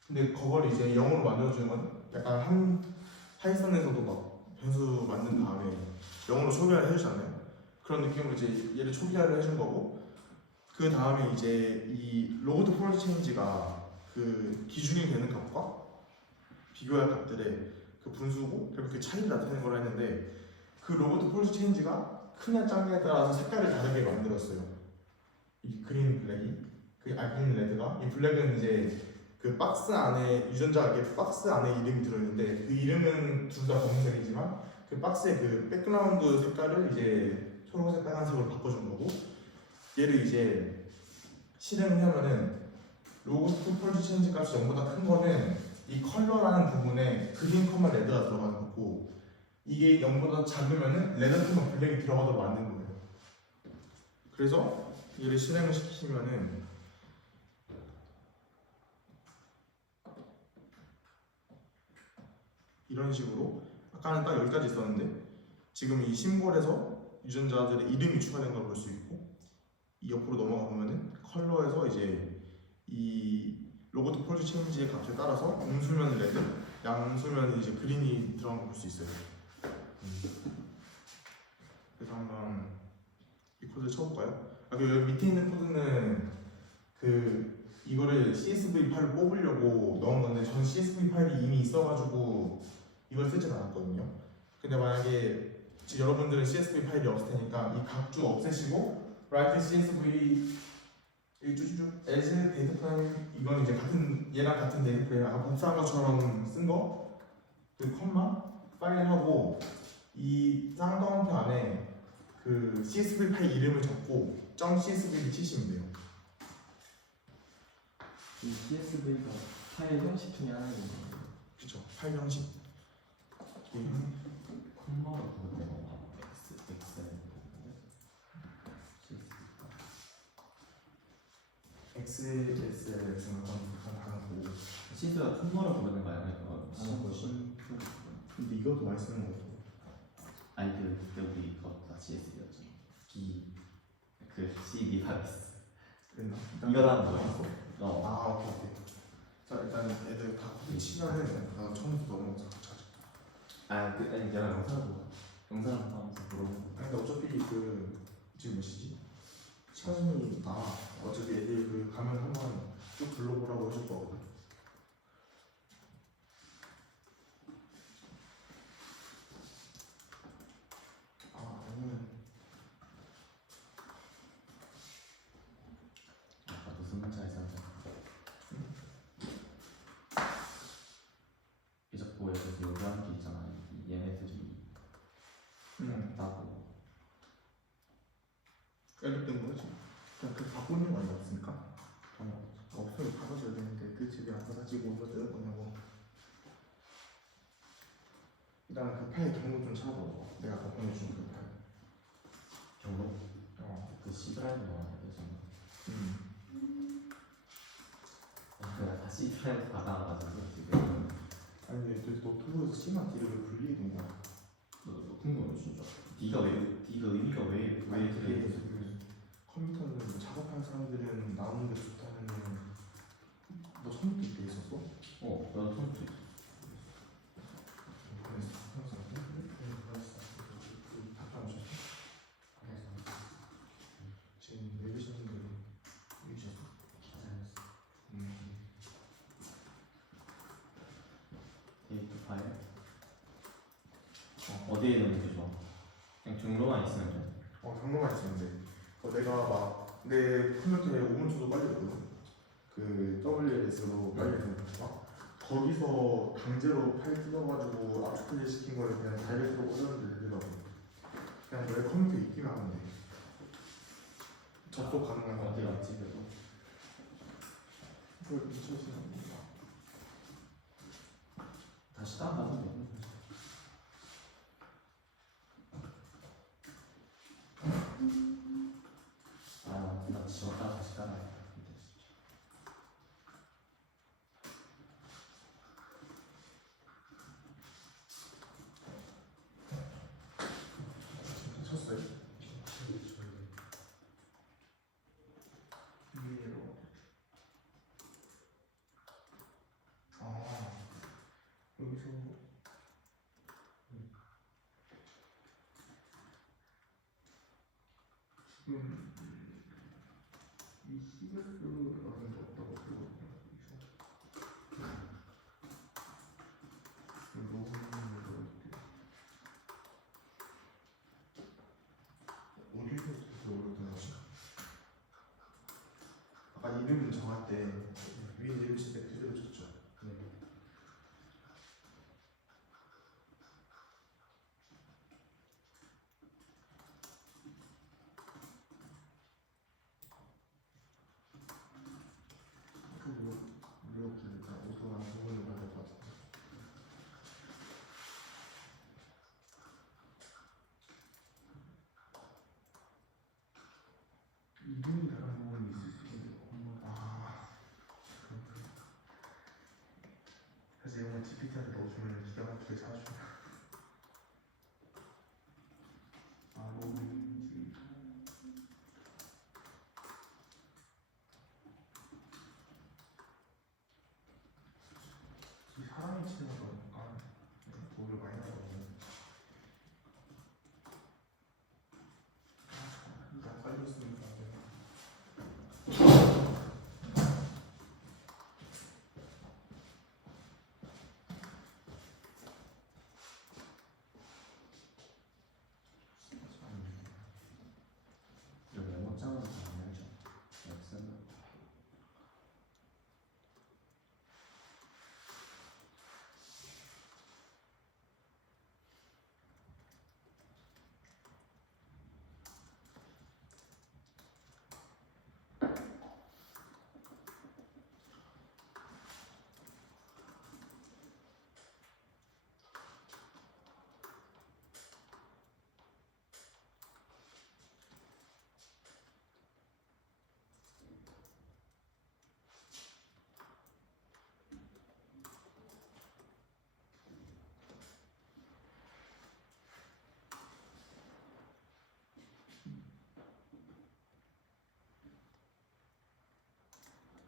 근데 그걸 이제 0으로 만들어주는 건 약간 한 파이썬에서도 막 변수 만든 다음에 0으로 초기화를 해주잖아요. 그런 느낌으로 이제 얘를 초기화를 해준 거고 그 다음에 이제 이 로그드 폴드 체인지가 그 기준이 되는 값과 비교할 값들의 그 분수고 결국 그 차이를 나타내는 걸 했는데 그 로그드 폴드 체인지가 크냐 작냐에 따라서 색깔을 다르게 만들었어요. 이 그린 블랙이 그린 레드가 이 블랙은 이제 그 박스 안에 유전자 이렇게 박스 안에 이름이 들어있는데 그 이름은 둘 다 검은색이지만 그 박스의 그 백그라운드 색깔을 이제 초록색 빨간색으로 바꿔준 거고 얘를 이제 실행을 하면은 로그드 폴드 체인지 값이 0보다 큰 거는 이 컬러라는 부분에 그린 컴마 레드가 들어가는 거고 이게 0보다 작으면은 레드 컴마 블랙이 들어가도록 만든 거예요. 그래서 얘를 실행을 시키면은 이런 식으로 아까는 딱 여기까지 있었는데 지금 이 심볼에서 유전자들의 이름이 추가된 걸 볼 수 있고 이 옆으로 넘어가 보면은 컬러에서 이제 이 로그드 폴드 체인지의 값에 따라서 음수면 레드, 양수면 이제 그린이 들어간 걸 볼 수 있어요. 그래서 한번 이 코드 쳐볼까요? 여기 밑에 있는 코드는 그 이거를 CSV 파일을 뽑으려고 넣은 건데 저는 CSV 파일이 이미 있어가지고 이걸 쓰진 않았거든요. 근데 만약에 지금 여러분들은 CSV 파일이 없을 테니까 이 각주 없애시고 write CSV 이 쭉쭉 as 데이터 프레임 이건 이제 같은 얘랑 같은 데이터 프레임 아까 복사한 것처럼 쓴 거 그 컴마 파일하고 이 쌍따옴표 안에 그 CSV 파일 이름을 적고 .csv를 치시면 돼요. 이 CSV가 파일 형식 중에 하나인 거예요. 그쵸? 파일 형식. 콤마가 그거네요. XS를 생각하고 시스가 콤마로 부르는가요? 하는 것이 근데 이것도 많이 쓰는 거죠. 아니 여기 그거 다 CS였죠. 그 CD 파레스. 그랬나? 이거랑 뭐였어? 아 오케이. 자 일단 애들 다 코드 치면은 처음부터 넘어가자. 아니 내가 영상 하면서 물어보고. 근데 어차피 그 지금 몇 시지? 시간이 어차피 애들 그 가면 한번 쭉 불러보라고 해줄 거거든. 아까 무슨 문자에서 하자. 가지고 어디서 뜯을 거냐고. 일단 그 파일 경로 좀 찾아봐. 내가 아까 보내준 그 파일. 경로? 어. 그 C드라이브 나와야 돼 지금. 내가 다 C드라이브 받아가지고 지금. 아니 근데 노트북에서 C만 D를 왜 분리해 둔 거야? 너 궁금해 진짜. D가 의미가 왜 아니 그래? 그게 그 컴퓨터는 뭐 작업하는 사람들은 나오는 게 좋다면은 너 처음부터 이렇게 있었어? 나도 처음 듣. 그래서 항상 답장 오셨어? 지금 왜 계셨는데 왜 계셨어? 데이터 파일. 어디에 넣는 게 좋아? 그냥 중로만 있으면 돼. 경로만 있으면 돼. 내가 막 내 컴퓨터에 오문수도 깔려있거든. 그 WLS로 깔려있는 막 거기서 강제로 파일 뜯어가지고 압축클릭 시킨 거를 그냥 다이렉트로 꽂았는데 되더라고. 그냥 너의 컴퓨터에 있기만 하면 돼. 접속 가능한 거. 어디 갔지 그래도? 그걸 미쳐지는 건가? 다시 다운받으면 돼. 나 지웠다 다시 깔아야겠다. 쳤어요? 위로. 여기서 지금 이 시그스라는 게 없다고 그러거든요. 여기서 로그인으로 이렇게 어디서 들어오던 거지? 아까 이름 정할 때 위에 이름 칠때 그대로 쳤죠. 이렇게 일단 오도랑 부분을 받을 것 같은데. 이름이 다른 부분이 있을 수 있는데 그렇구나. 사실 이런 거 GPT한테 넣어주면 기가 막히게 잘해주나. 로그인지. 이 사람이 치는 거니까 도움을 많이 나거든요. 이거 안 깔려있으니까 안 되나? 이거 메모장으로 다 알려줘. 엑셀로.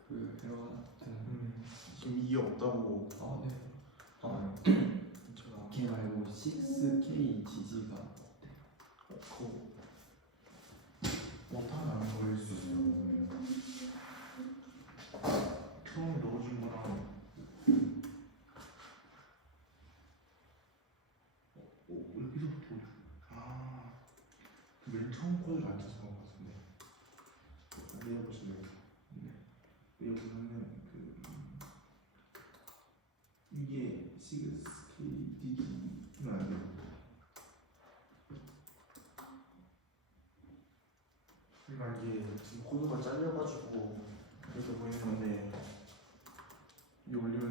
그 에러 같은. 지금 이게 없다고. 네. 제가 걔 말고 6K GG가 그거 원탄 안 걸릴 수 있어요. 처음 넣어준 거랑 여기서부터 맨 처음 코드를 안 찾아본 것 같은데 내려보실래요? 여기 보면은 이게 6K DG는 안 돼요. 그러니까 이게 지금 코드가 잘려가지고 이렇게 보이는 건데 이 올리면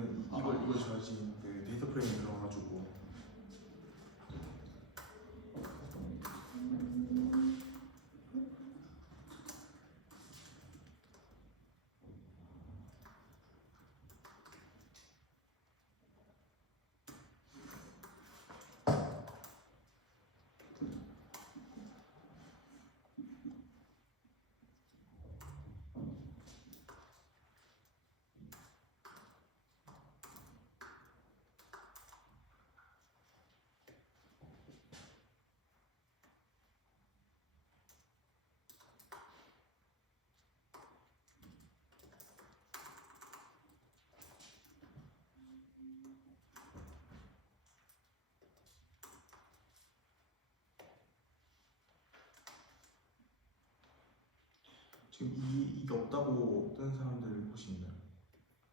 지금 이게 없다고 뜨는 사람들 혹시 있나요?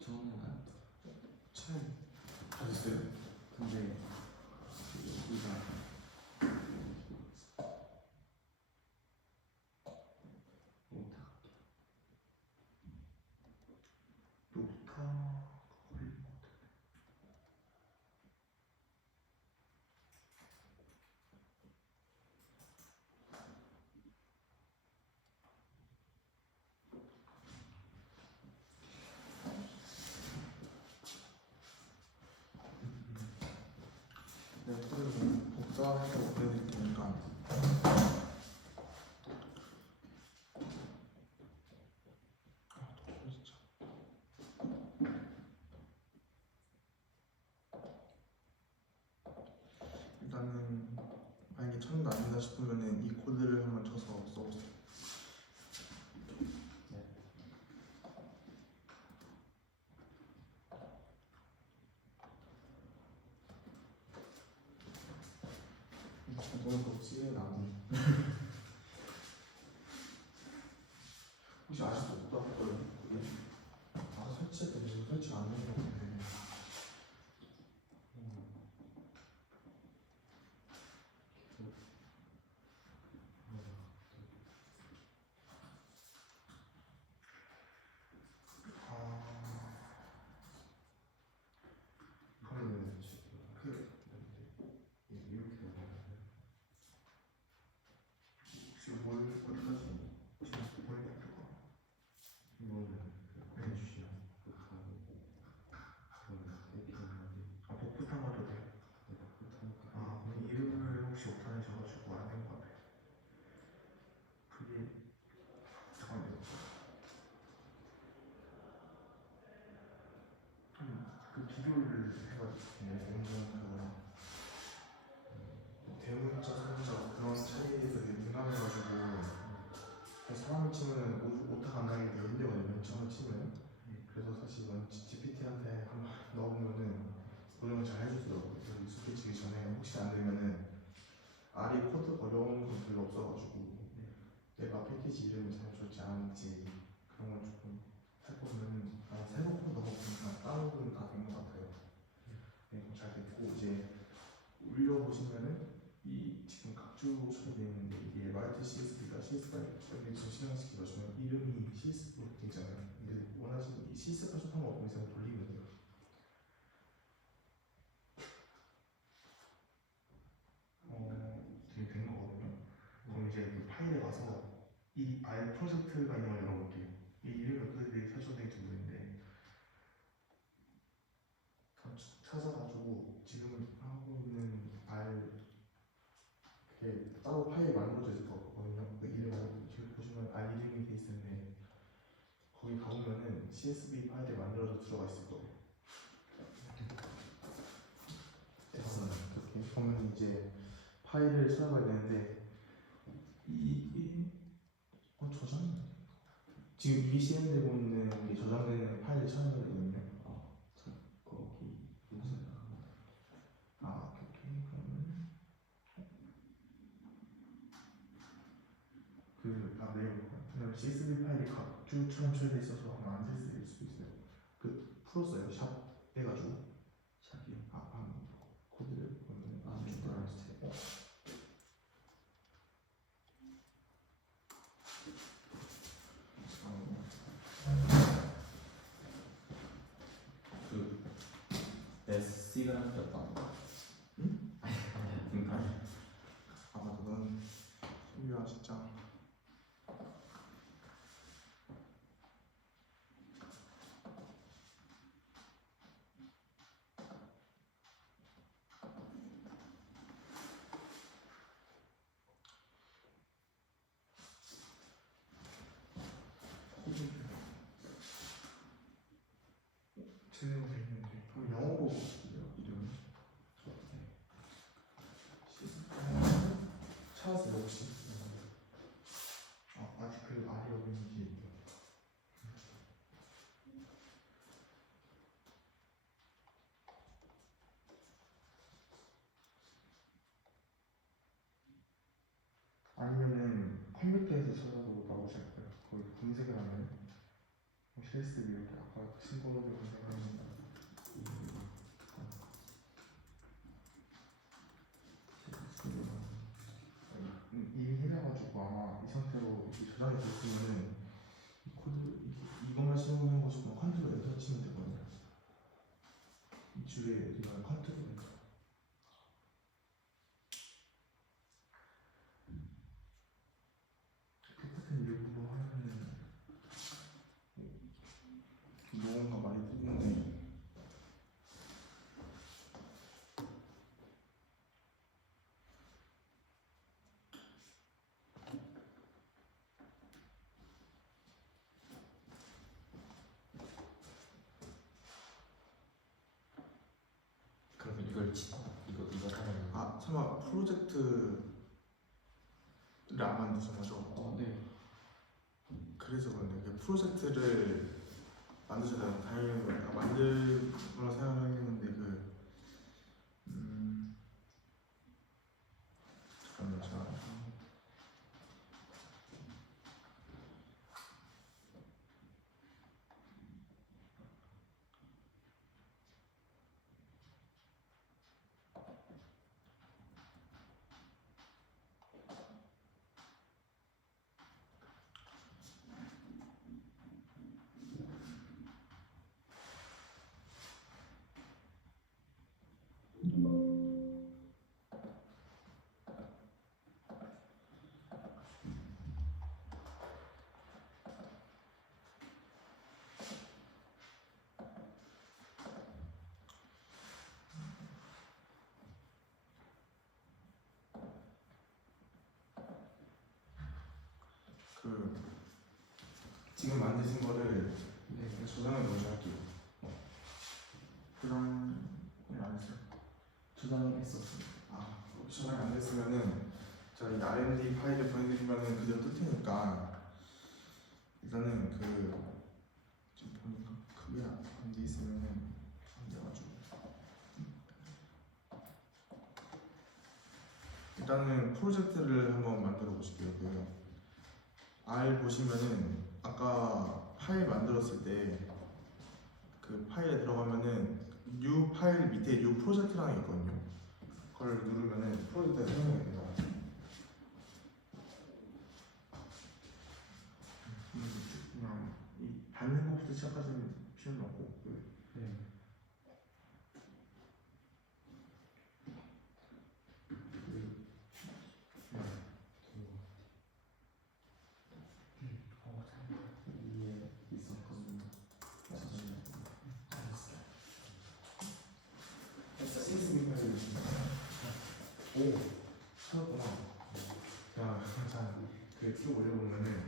저는 안 떠. 참 받으세요? 근데 여기가 오타. 녹타 걸린 것 같아. 네, 그리고 복사해서 보내드릴 테니까. 진짜. 일단은 만약에 찾는 안 된다 싶으면은 이 코드를 한번 쳐서 써보세요. 너무 없지 나무. 혹시 아직도 못 봤거든요? 그게 아까 설치했더니 지금 설치 안 되는 거 같은데. 그러면 지금 뭘 어디까지 지금 보내줄까? 아 복붙한 것도 돼? 아 그럼 이름을 혹시 못하셔가지고 안 된 것 같아요. 그게 잠깐만요. 그 비교를 해가지고 공부한 그거랑 대문자, 소문자 그런 차이에 되게 민감해가지고 사람을 치면은 오타가 안 나게 되게 힘들거든요. 처음 치면. 그래서 사실 이건 GPT한테 한번 넣으면은 고정을 잘 해주더라고요. 그래서 익숙해지기 전에 혹시 안 되면은 R이 코드 어려운 건 별로 없어가지고 내가 패키지 이름을 잘해줬지 않은지 그런 걸 조금 살펴보면은 새로 코드 넣어보니까 다운로드는 다 된 것 같아요. 네, 잘 됐고 이제 올려보시면은 이 지금 각주 처리되어 있는데 이게 라이트 CSV가 CSV를 실행시키 넣으시면 이름이 CSV로 되잖아요. 근데 원하시는 이 CSV가 상관없는 이상 돌리면 돼요. 되게 된 거거든요. 그럼 이제 그 파일에 가서 이 R 프로젝트가 있는 걸 열어볼게요. 이 이름이 어떻게 설정되는지 모르겠는데 찾아가지고 지금 하고 있는 R 이렇게 따로 파일 만들어져 있을 거거든요. 그 이름 지금 보시면 R 이름이 돼 있는데 거기 가보면은 CSV 파일이 만들어져 들어가 있을 거예요. 됐어요. 이렇게 보면 이제 파일을 찾아봐야 되는데 이게 저장이 지금 이 CM되고 있는 게 저장되는 파일을 찾아야 되거든요. 거기 무슨 오케이. 그러면 왜냐면 CSV 파일이 각주처럼 처리돼 있어서 아마 안 될 수도 있어요. 풀었어요. 샵 해가지고 샵이요. 코드를 보면 네. 그 SC가 였던 거. 응? 그러니까 맞아. 넌 소유야 진짜. 제대로 돼 있는데 그럼 영어로 이름은 찾았어요 혹시? 아직 그 R이 어딘지 아니면은 컴퓨터에서 찾아도 나오실 거예요. 거기 검색 CSV 이렇게 아까 신고를 생각했는데 이미 해놔가지고 아마 이 상태로 이렇게 저장이 됐으면은 이 코드 이것만 실행하고 싶으면 컨트롤 엔터 치면 되거든요. 이 줄에 이걸 컨트롤 엔터. 똑같은 일부분 하면은 뭔가 많이 뜨는데. 그러면 이걸 이거 하면 아 설마 프로젝트를 안 만드신 거죠? 네. 그래서 그런데 그 프로젝트를 만드셔야 다행인 거예요. 아, 만들 거라 생각했는데 잠깐만요. 제가 그 지금 만드신 거를 네. 저장을 먼저 할게요. 저장을 안 했어요. 저장했었습니다. 아, 저장이 안 됐으면은 제가 이 R&D 파일을 보내드리면은 그대로 뜰 테니까 일단은 지금 보니까 크게 안 돼 있으면은 안 돼가지고 일단은 프로젝트를 한번 만들어 보실게요. R 보시면은 아까 파일 만들었을 때 그 파일에 들어가면은 new 파일 밑에 new 프로젝트라는 게 있거든요. 그걸 누르면은 프로젝트가 생성이 돼요. 그냥 이 받는 것부터 시작하시면 필요는 없고 네. 위에 있었거든요. CSV 파일이 있습니다. 오, 찾았구나. 자, 쭉 올려보면은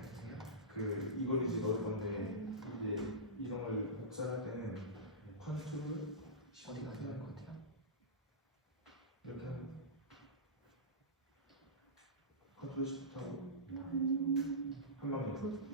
이걸 이제 넣을 건데 이제 이런 걸 복사할 때는 컨트롤 어디가 되는 것 같아요? 이렇게 하면 컨트롤 시프트 하고 한 방에